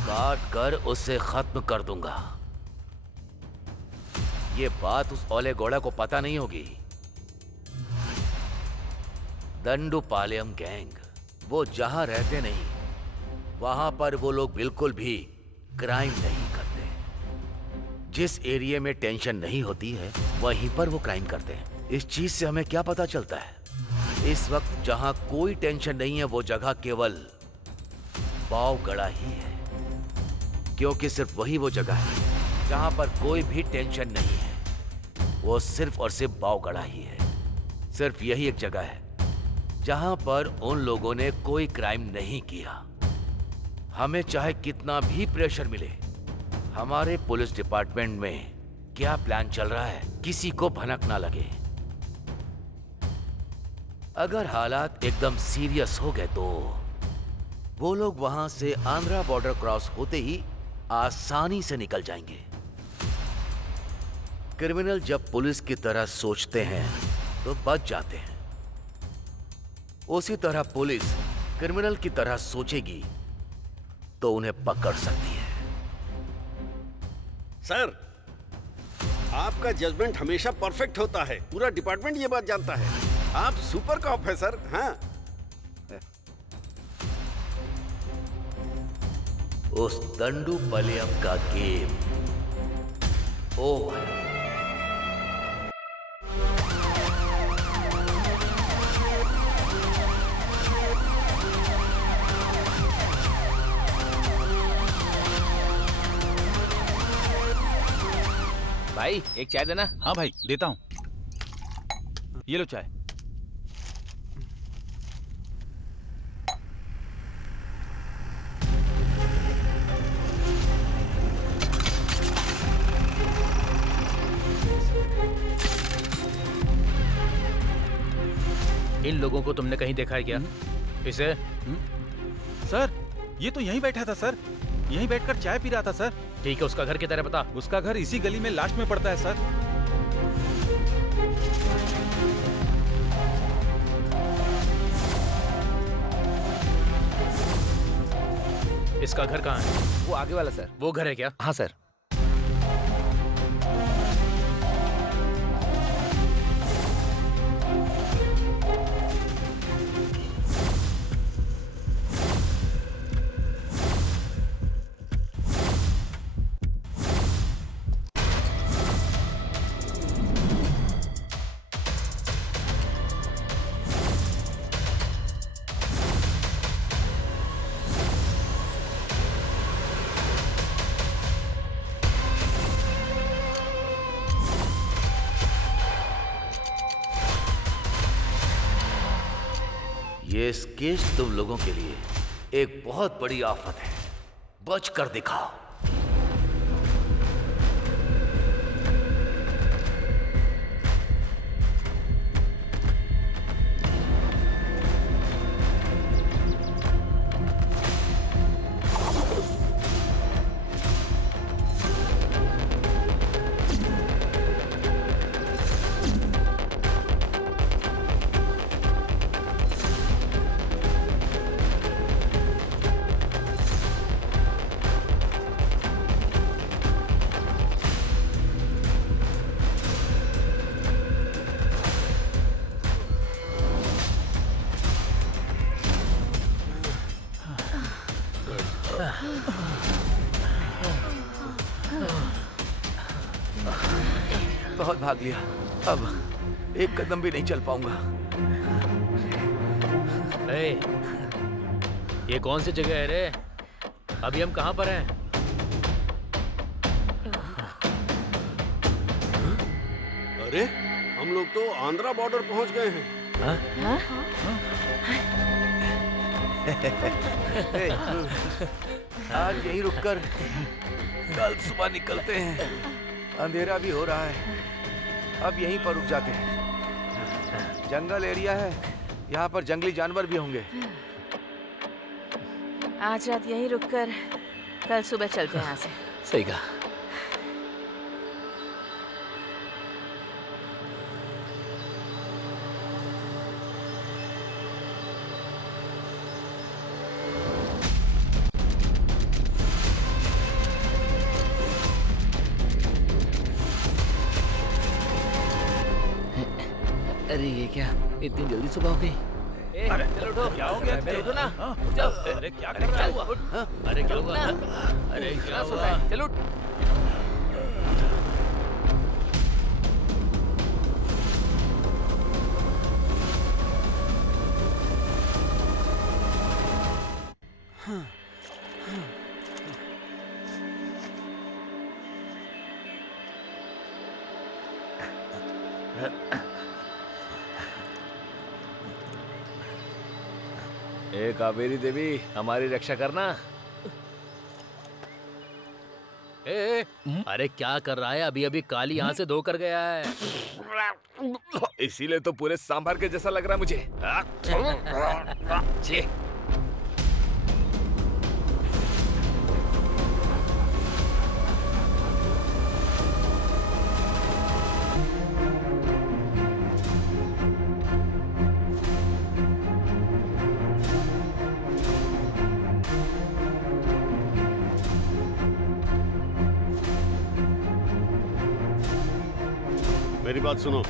काट कर उसे खत्म कर दूंगा। ये बात उस ओले गौड़ा को पता नहीं होगी। दंडूपालयम गैंग, वो जहां रहते नहीं, वहां पर वो लोग बिल्कुल भी क्राइम नहीं करते। जिस एरिया में टेंशन नहीं होती है, वहीं पर वो क्राइम करते हैं। इस चीज से हमें क्या पता चलता है? इस वक्त जहां कोई टेंशन नहीं है, वो जगह केवल बावगढ़ा ही है, क्योंकि सिर्फ वही वो जगह है जहां पर कोई भी टेंशन नहीं है। वो सिर्फ और सिर्फ बावगढ़ा ही है। सिर्फ यही एक जगह है जहां पर उन लोगों ने कोई क्राइम नहीं किया। हमें चाहे कितना भी प्रेशर मिले, हमारे पुलिस डिपार्टमेंट में क्या प्लान चल रहा है, किसी को भनक ना लगे। अगर हालात एकदम सीरियस हो गए तो वो लोग वहां से आंध्रा बॉर्डर क्रॉस होते ही आसानी से निकल जाएंगे। क्रिमिनल जब पुलिस की तरह सोचते हैं तो बच जाते हैं, उसी तरह पुलिस क्रिमिनल की तरह सोचेगी तो उन्हें पकड़ सकती है। सर, आपका जजमेंट हमेशा परफेक्ट होता है। पूरा डिपार्टमेंट ये बात जानता है। आप सुपर कॉप है सर। हाँ, उस दंडू पलियम का गेम ओवर। भाई एक चाय देना। हाँ भाई देता हूँ, ये लो चाय। इन लोगों को तुमने कहीं देखा है क्या? इसे? सर, ये तो यहीं बैठा था सर, यहीं बैठकर चाय पी रहा था सर। ठीक है, उसका घर किधर है बता। उसका घर इसी गली में लास्ट में पड़ता है सर। इसका घर कहाँ है? वो आगे वाला सर। वो घर है क्या? हाँ सर। ये स्केच तुम लोगों के लिए एक बहुत बड़ी आफत है, बच कर दिखाओ। बहुत भाग लिया, अब एक कदम भी नहीं चल पाऊंगा। ये कौन सी जगह है रे? अभी हम कहाँ पर हैं? अरे, हम लोग तो आंध्रा बॉर्डर पहुंच गए हैं। आज यहीं रुककर कल सुबह निकलते हैं। अंधेरा भी हो रहा है, अब यहीं पर रुक जाते हैं। जंगल एरिया है, यहाँ पर जंगली जानवर भी होंगे। आज रात यहीं रुककर कल सुबह चलते हैं यहाँ से। सही कहा। अरे ये क्या, इतनी जल्दी सुबह हो गई? अरे चलो उठो। क्या हो गया? चलो उठो ना। चलो। अरे क्या कर रहा है? अरे क्या हुआ? अरे क्या हुआ? चलो। ए कावेरी देवी, हमारी रक्षा करना। ए, अरे क्या कर रहा है? अभी अभी काली यहाँ से धो कर गया है। इसीलिए तो पूरे सांभर के जैसा लग रहा है मुझे। छी। मेरी बात सुनो,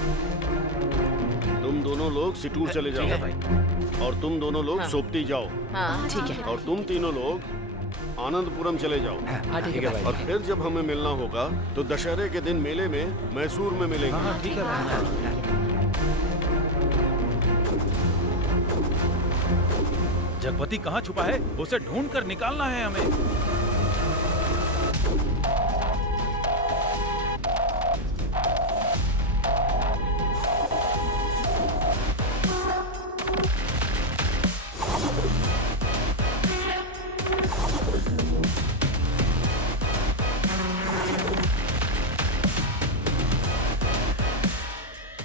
तुम दोनों लोग सिटूर चले जाओ और तुम दोनों लोग सोपती जाओ। हाँ ठीक है। और तुम तीनों लोग आनंदपुरम चले जाओ। हाँ ठीक है भाई। और फिर जब हमें मिलना होगा तो दशहरे के दिन मेले में मैसूर में मिलेंगे। ठीक है भाई। जगपति कहाँ छुपा है? उसे ढूंढ कर निकालना है हमें।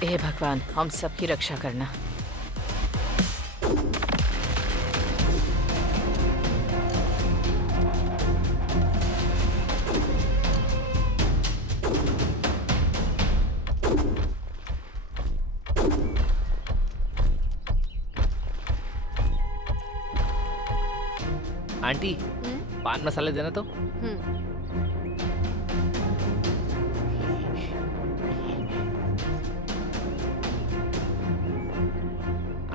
हे भगवान, हम सबकी रक्षा करना। आंटी पान मसाले देना तो।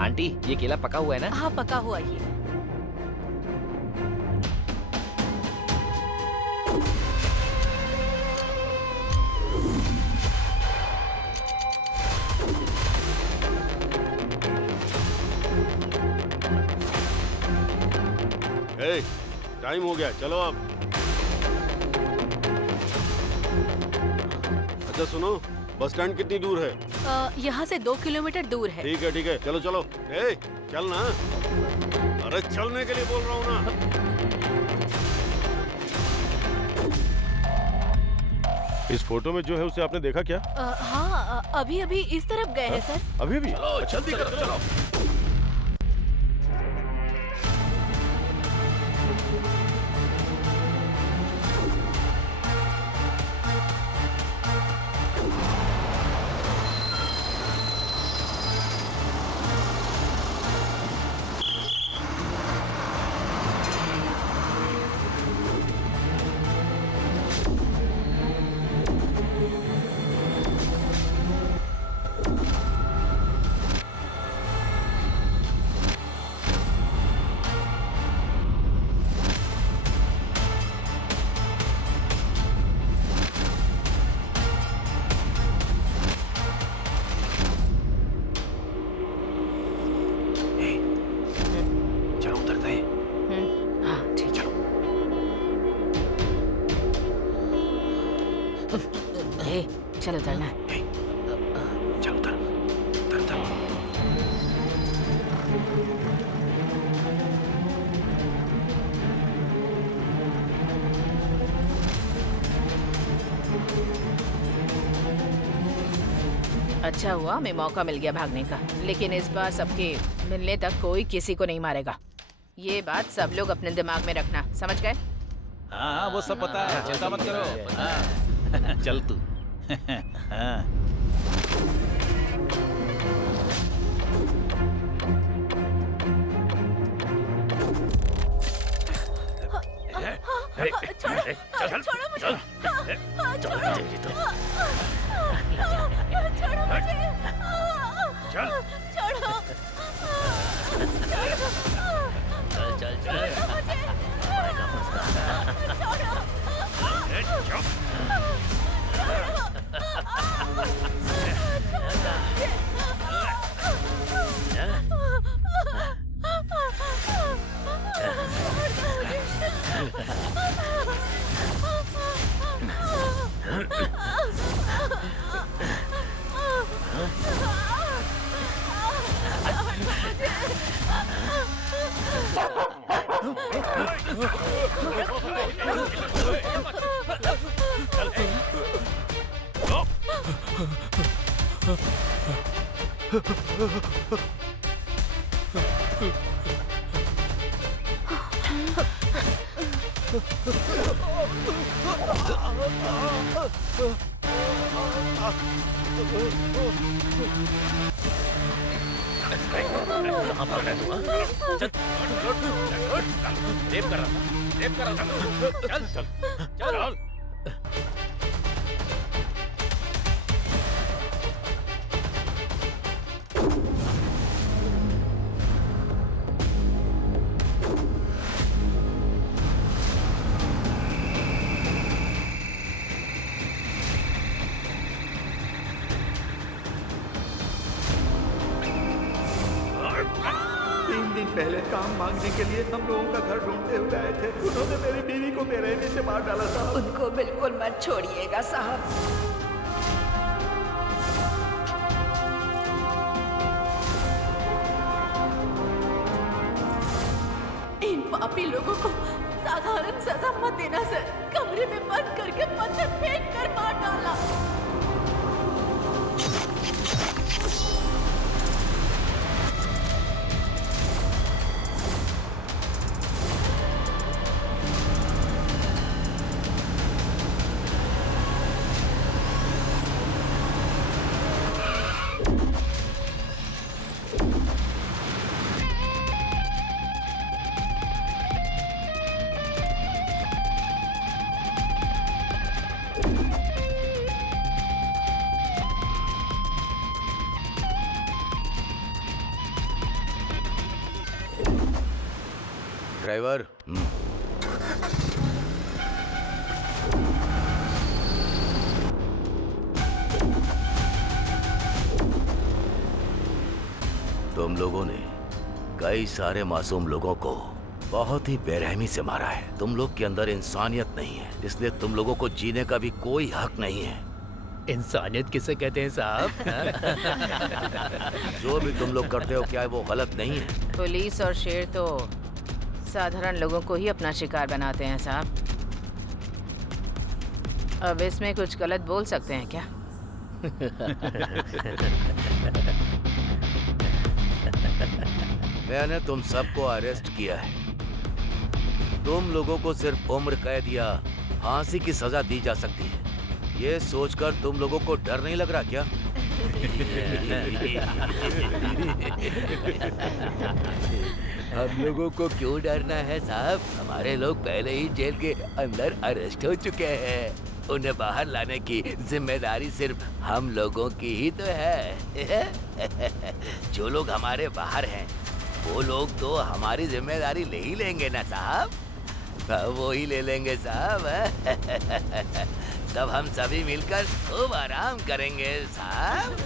आंटी ये केला पका हुआ है ना? हाँ पका हुआ ही है। ए, टाइम हो गया, चलो अब। अच्छा सुनो, बस स्टैंड कितनी दूर है? यहाँ से 2 किलोमीटर दूर है। ठीक है, चलो चलो। ए, चल ना। अरे चलने के लिए बोल रहा हूँ ना। इस फोटो में जो है उसे आपने देखा क्या? हाँ अभी अभी इस तरफ गए हैं सर। अभी भी? जल्दी करो, चलो। चलो उतरना। चल उतर, उतर, उतर। अच्छा हुआ हमें मौका मिल गया भागने का, लेकिन इस बार सबके मिलने तक कोई किसी को नहीं मारेगा। ये बात सब लोग अपने दिमाग में रखना, समझ गए? हाँ वो सब पता है, चिंता मत करो। हाँ। चल तू। हाँ। छोड़ो मुझे। छोड़ो मुझे। चल चल चल कहाँ भाग रहा है तू, हाँ? चल, रेप कर रहा था, रेप कर रहा था। चल चल चल। पहले काम मांगने के लिए हम लोगों का घर ढूंढते हुए आए थे। उन्होंने मेरी बीवी को बेरहमी से मार डाला साहब। उनको बिल्कुल मत छोड़िएगा साहब। इन पापी लोगों को साधारण सजा मत देना सर। कमरे में बंद करके पत्थर फेंक कर मार डाला। ड्राइवर, तुम लोगों ने कई सारे मासूम लोगों को बहुत ही बेरहमी से मारा है। तुम लोग के अंदर इंसानियत नहीं है, इसलिए तुम लोगों को जीने का भी कोई हक नहीं है। इंसानियत किसे कहते हैं साहब? जो भी तुम लोग करते हो क्या वो गलत नहीं है? पुलिस और शेर तो साधारण लोगों को ही अपना शिकार बनाते हैं साहब। अब इसमें कुछ गलत बोल सकते हैं क्या? मैंने तुम सबको अरेस्ट किया है। तुम लोगों को सिर्फ उम्र कैद या फांसी की सजा दी जा सकती है। ये सोचकर तुम लोगों को डर नहीं लग रहा क्या? हम लोगों को क्यों डरना है साहब? हमारे लोग पहले ही जेल के अंदर अरेस्ट हो चुके हैं। उन्हें बाहर लाने की जिम्मेदारी सिर्फ हम लोगों की ही तो है। जो लोग हमारे बाहर हैं वो लोग तो हमारी जिम्मेदारी ले ही लेंगे ना साहब। वो ही ले लेंगे साहब। तब हम सभी मिलकर खूब आराम करेंगे साहब।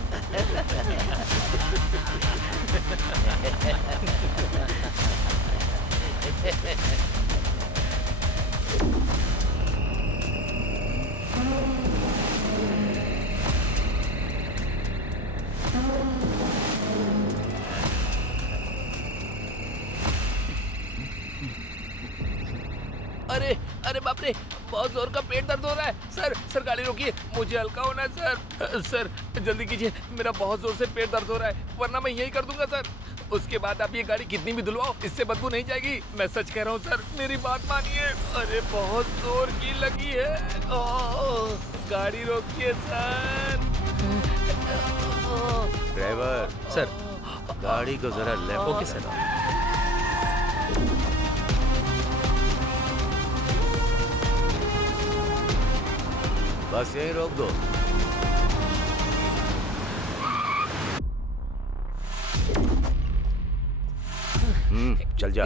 अरे अरे बाप रे, बहुत जोर का पेट दर्द हो रहा है। सर गाड़ी रोकिए, मुझे हल्का होना है सर। जल्दी कीजिए, मेरा बहुत जोर से पेट दर्द हो रहा है, वरना मैं यही कर दूंगा सर। उसके बाद आप ये गाड़ी कितनी भी धुलवाओ, इससे बदबू नहीं जाएगी। मैं सच कह रहा हूँ सर, मेरी बात मानिए। अरे बहुत जोर की लगी है। गाड़ी रोकिए सर। ड्राइवर सर, गाड़ी को जरा लेफ्ट। Okay sir. बस यहीं रोक दो। चल जा।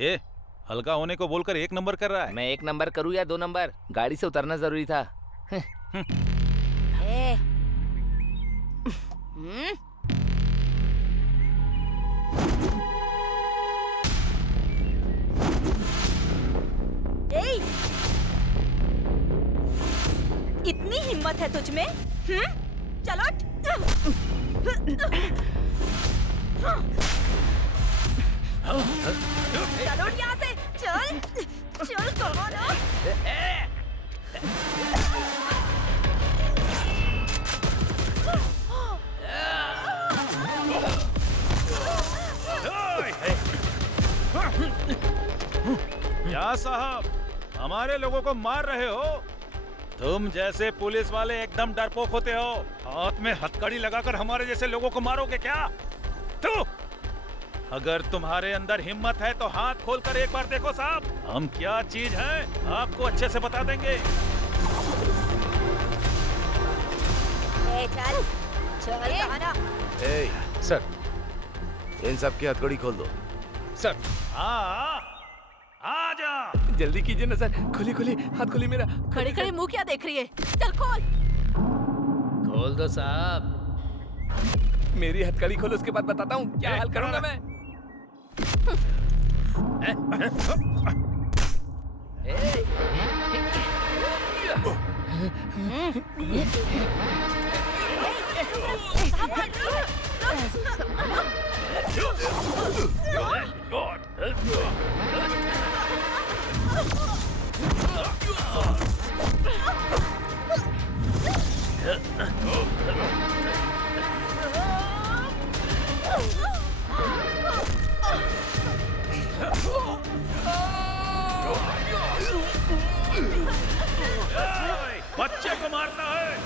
ये हल्का होने को बोलकर 1 नंबर कर रहा है। मैं 1 नंबर करूँ या 2 नंबर? गाड़ी से उतरना जरूरी था। इतनी हिम्मत है तुझ में? चलो चलो यहाँ से, चल चल कहो ना। क्या साहब, हमारे लोगों को मार रहे हो? तुम जैसे पुलिस वाले एकदम डरपोक होते हो। हाथ में हथकड़ी लगाकर हमारे जैसे लोगों को मारोगे क्या? तू अगर तुम्हारे अंदर हिम्मत है तो हाथ खोलकर एक बार देखो साहब, हम क्या चीज हैं आपको अच्छे से बता देंगे। चल चल आना। सर, इन सब की हथकड़ी खोल दो। सर आ जा। जल्दी कीजिए ना सर, खोली खोली, हाथ खोली मेरा। खड़े खड़े मुंह क्या देख रही है? चल खोल। खोल दो साहब। मेरी हथकड़ी खोलो, उसके बाद बताता हूँ क्या हाल करूंगा मैं। बच्चे को मारता है।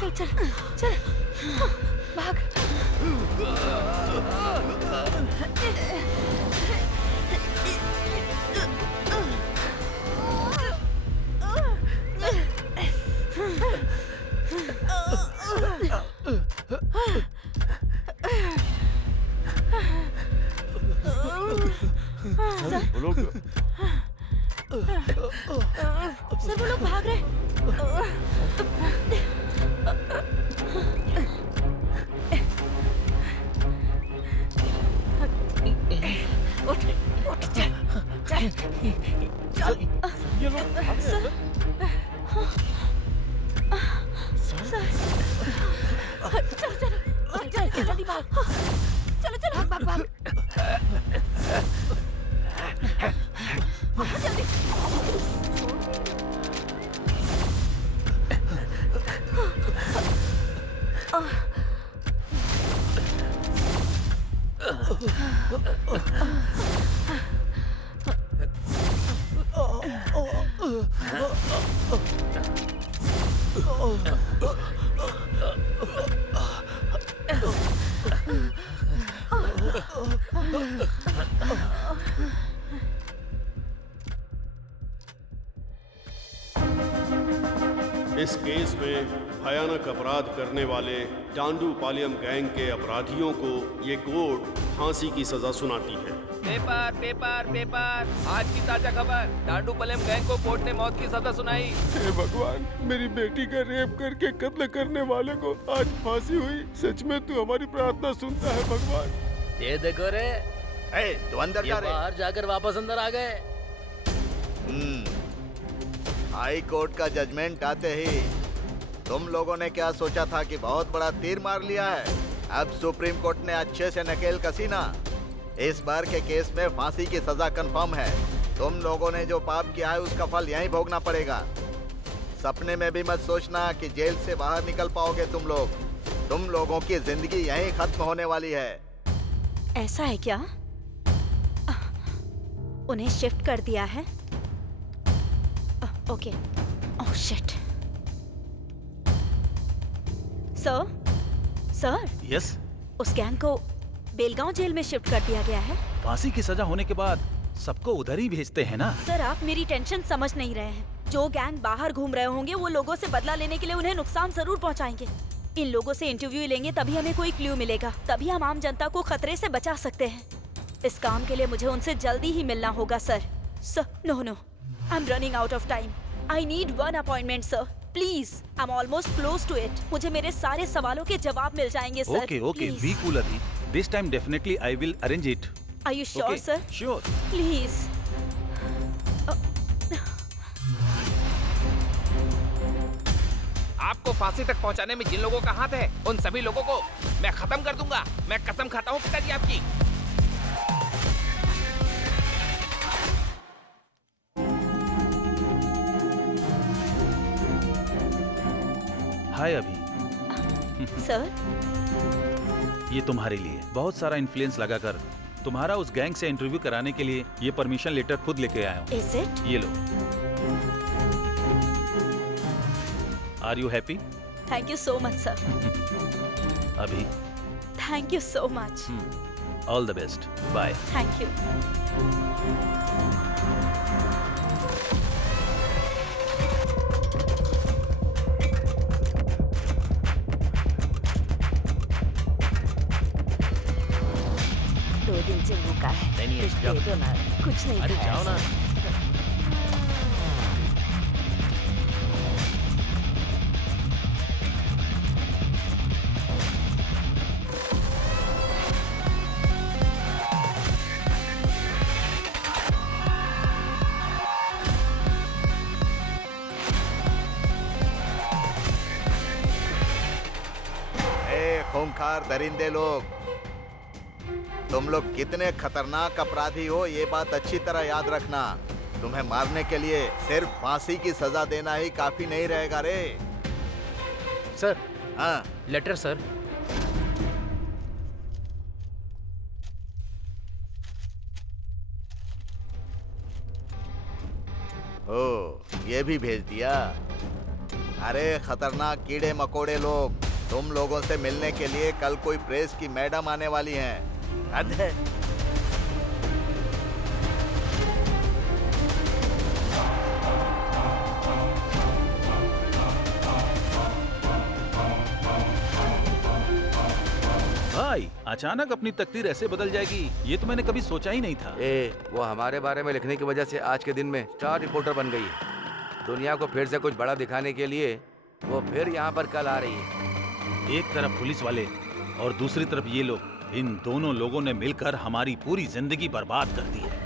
चल चल चल भाग। वो लोग सर वो लोग भाग रहे। उठ उठ चल चल चल। ये लोग सर चल चल चल जल्दी भाग। चलो चलो भाग भाग भाग जल्दी। इस केस में भयानक अपराध करने वाले डांडू पालियम गैंग के अपराधियों को ये कोर्ट फांसी की सजा सुनाती है। पेपर पेपर पेपर, आज की ताजा खबर, डांडू पालियम गैंग को कोर्ट ने मौत की सजा सुनाई। हे भगवान, मेरी बेटी का रेप करके कत्ल करने वाले को आज फांसी हुई। सच में तू हमारी प्रार्थना सुनता है भगवान। ये देखो रे, तू अंदर जा रे। बाहर जाकर वापस अंदर आ गए। हाई कोर्ट का जजमेंट आते ही तुम लोगों ने क्या सोचा था कि बहुत बड़ा तीर मार लिया है? अब सुप्रीम कोर्ट ने अच्छे से नकेल कसी ना। इस बार के केस में फांसी की सजा कंफर्म है। तुम लोगों ने जो पाप किया है उसका फल यहीं भोगना पड़ेगा। सपने में भी मत सोचना कि जेल से बाहर निकल पाओगे तुम लोग। तुम लोगों की जिंदगी यहीं खत्म होने वाली है। ऐसा है क्या? उन्हें शिफ्ट कर दिया है? Okay. Oh shit. Sir yes, उस गैंग को बेलगांव जेल में शिफ्ट कर दिया गया है। फांसी की सजा होने के बाद सबको उधर ही भेजते हैं ना। सर आप मेरी टेंशन समझ नहीं रहे हैं। जो गैंग बाहर घूम रहे होंगे वो लोगों से बदला लेने के लिए उन्हें नुकसान जरूर पहुंचाएंगे। इन लोगों से इंटरव्यू लेंगे तभी हमें कोई क्लू मिलेगा, तभी हम आम जनता को खतरे से बचा सकते हैं। इस काम के लिए मुझे उनसे जल्दी ही मिलना होगा sir. No, I am running out of time. I need one appointment sir, please. I am almost close to it. मुझे मेरे सारे सवालों के जवाब मिल जाएंगे सर। ओके, बी कूल अभी। This time definitely I will arrange it. Are you sure sir? Sure. Please. आपको फांसी तक पहुंचाने में जिन लोगों का हाथ है उन सभी लोगों को मैं खत्म कर दूंगा। मैं कसम खाता हूँ पिताजी आपकी। हाय अभी। सर ये तुम्हारे लिए बहुत सारा इन्फ्लुएंस लगाकर तुम्हारा उस गैंग से इंटरव्यू कराने के लिए ये परमिशन लेटर खुद लेके आया हूँ। Is it? ये लो। Are you happy? Thank you so much sir. अभी thank you so much. All the best. Bye. Thank you. दिन से भूखा है। नहीं, कुछ दे दो ना। कुछ नहीं। अरे जाओ ना। खूंखार दरिंदे लोग, तुम लोग कितने खतरनाक अपराधी हो ये बात अच्छी तरह याद रखना। तुम्हें मारने के लिए सिर्फ फांसी की सजा देना ही काफी नहीं रहेगा रे। सर। हाँ लेटर सर। ओ ये भी भेज दिया। अरे खतरनाक कीड़े मकोड़े लोग, तुम लोगों से मिलने के लिए कल कोई प्रेस की मैडम आने वाली हैं। हद है। भाई अचानक अपनी तकदीर ऐसे बदल जाएगी ये तो मैंने कभी सोचा ही नहीं था। वो हमारे बारे में लिखने की वजह से आज के दिन में स्टार रिपोर्टर बन गई है। दुनिया को फिर से कुछ बड़ा दिखाने के लिए वो फिर यहाँ पर कल आ रही है। एक तरफ पुलिस वाले और दूसरी तरफ ये लोग, इन दोनों लोगों ने मिलकर हमारी पूरी जिंदगी बर्बाद कर दी है।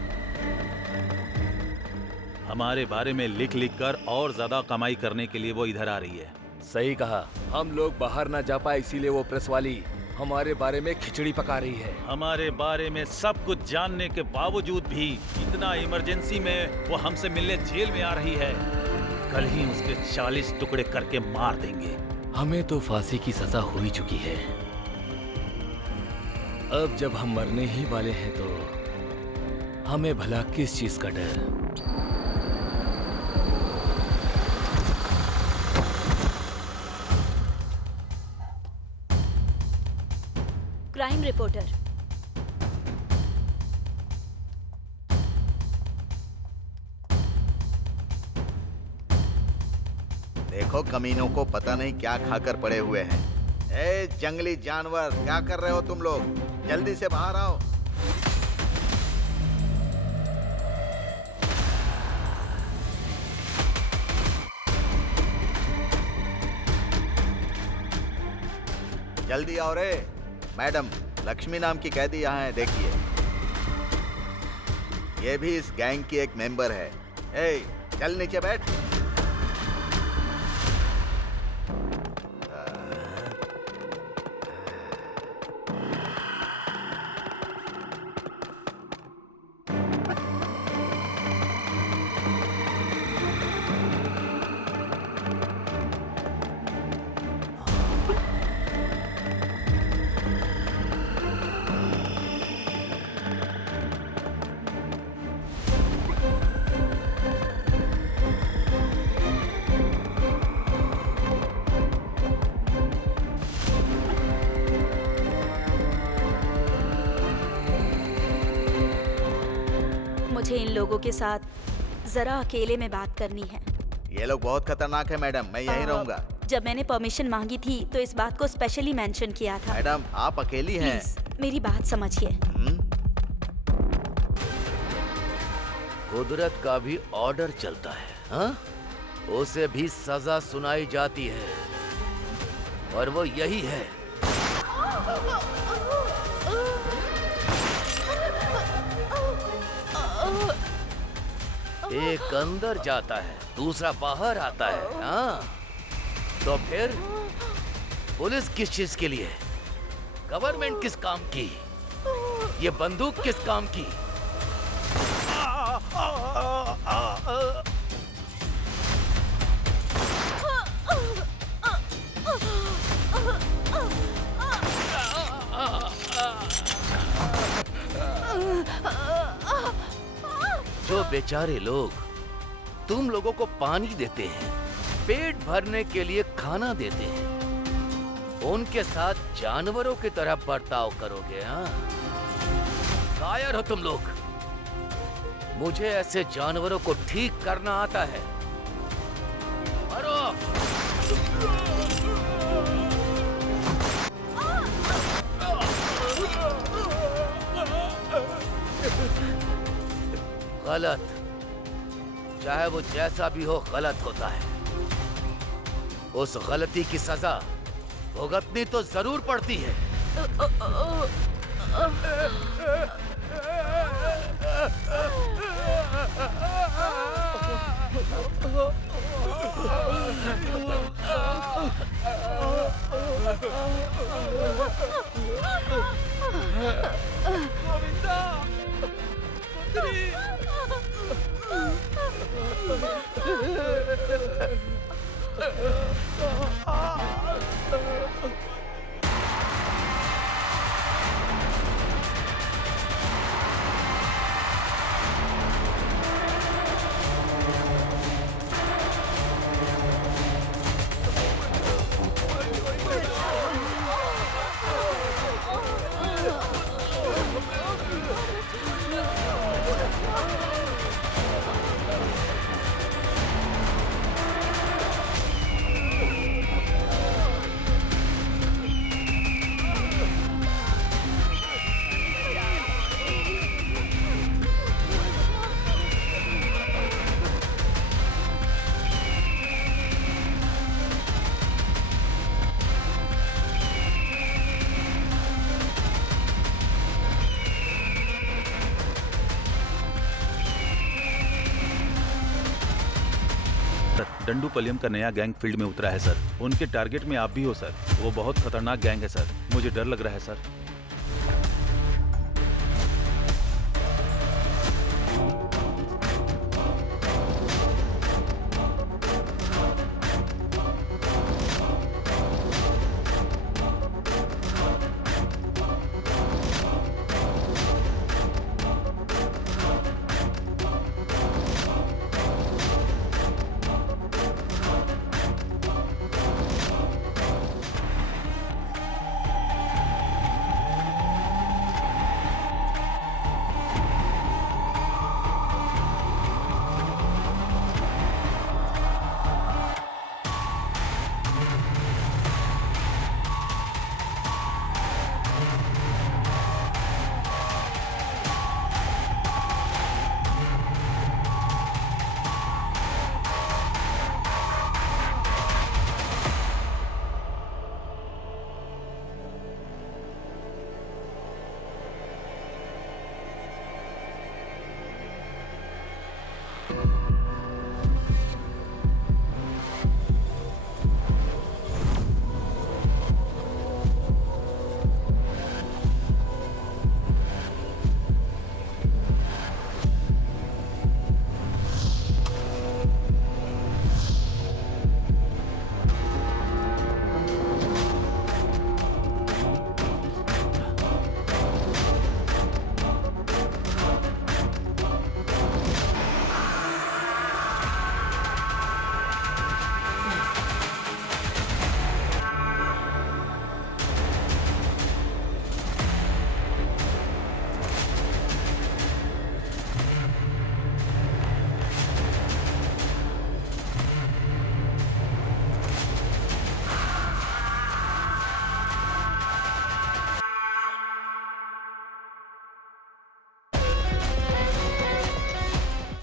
हमारे बारे में लिख लिख कर और ज्यादा कमाई करने के लिए वो इधर आ रही है। सही कहा, हम लोग बाहर ना जा पाए इसीलिए वो प्रेस वाली हमारे बारे में खिचड़ी पका रही है। हमारे बारे में सब कुछ जानने के बावजूद भी इतना इमरजेंसी में वो हमसे मिलने जेल में आ रही है। कल ही उसके 40 टुकड़े करके मार देंगे। हमें तो फांसी की सजा हो ही चुकी है। अब जब हम मरने ही वाले हैं तो हमें भला किस चीज का डर। क्राइम रिपोर्टर, देखो कमीनों को पता नहीं क्या खाकर पड़े हुए हैं। ए जंगली जानवर, क्या कर रहे हो तुम लोग? जल्दी से बाहर आओ। जल्दी आओ रे। मैडम, लक्ष्मी नाम की कैदी यहाँ है, देखिए। ये भी इस गैंग की एक मेंबर है। ए, चल नीचे बैठ। मुझे इन लोगों के साथ जरा अकेले में बात करनी है। ये लोग बहुत खतरनाक है मैडम, मैं यहीं रहूंगा। जब मैंने परमिशन मांगी थी तो इस बात को स्पेशली मेंशन किया था। मैडम, आप अकेली हैं। प्लीज मेरी बात समझिए। कुदरत का भी ऑर्डर चलता है, हाँ? उसे भी सजा सुनाई जाती है और वो यही है। एक अंदर जाता है, दूसरा बाहर आता है, हाँ? तो फिर पुलिस किस चीज के लिए? गवर्नमेंट किस काम की? ये बंदूक किस काम की? जो बेचारे लोग तुम लोगों को पानी देते हैं, पेट भरने के लिए खाना देते हैं, उनके साथ जानवरों की तरह बर्ताव करोगे, हाँ? कायर हो तुम लोग। मुझे ऐसे जानवरों को ठीक करना आता है। मारो! गलत, चाहे वो जैसा भी हो, गलत होता है। उस गलती की सजा भुगतनी तो जरूर पड़ती है। डंडूपलियम का नया गैंग फील्ड में उतरा है सर। उनके टारगेट में आप भी हो सर। वो बहुत खतरनाक गैंग है सर। मुझे डर लग रहा है सर।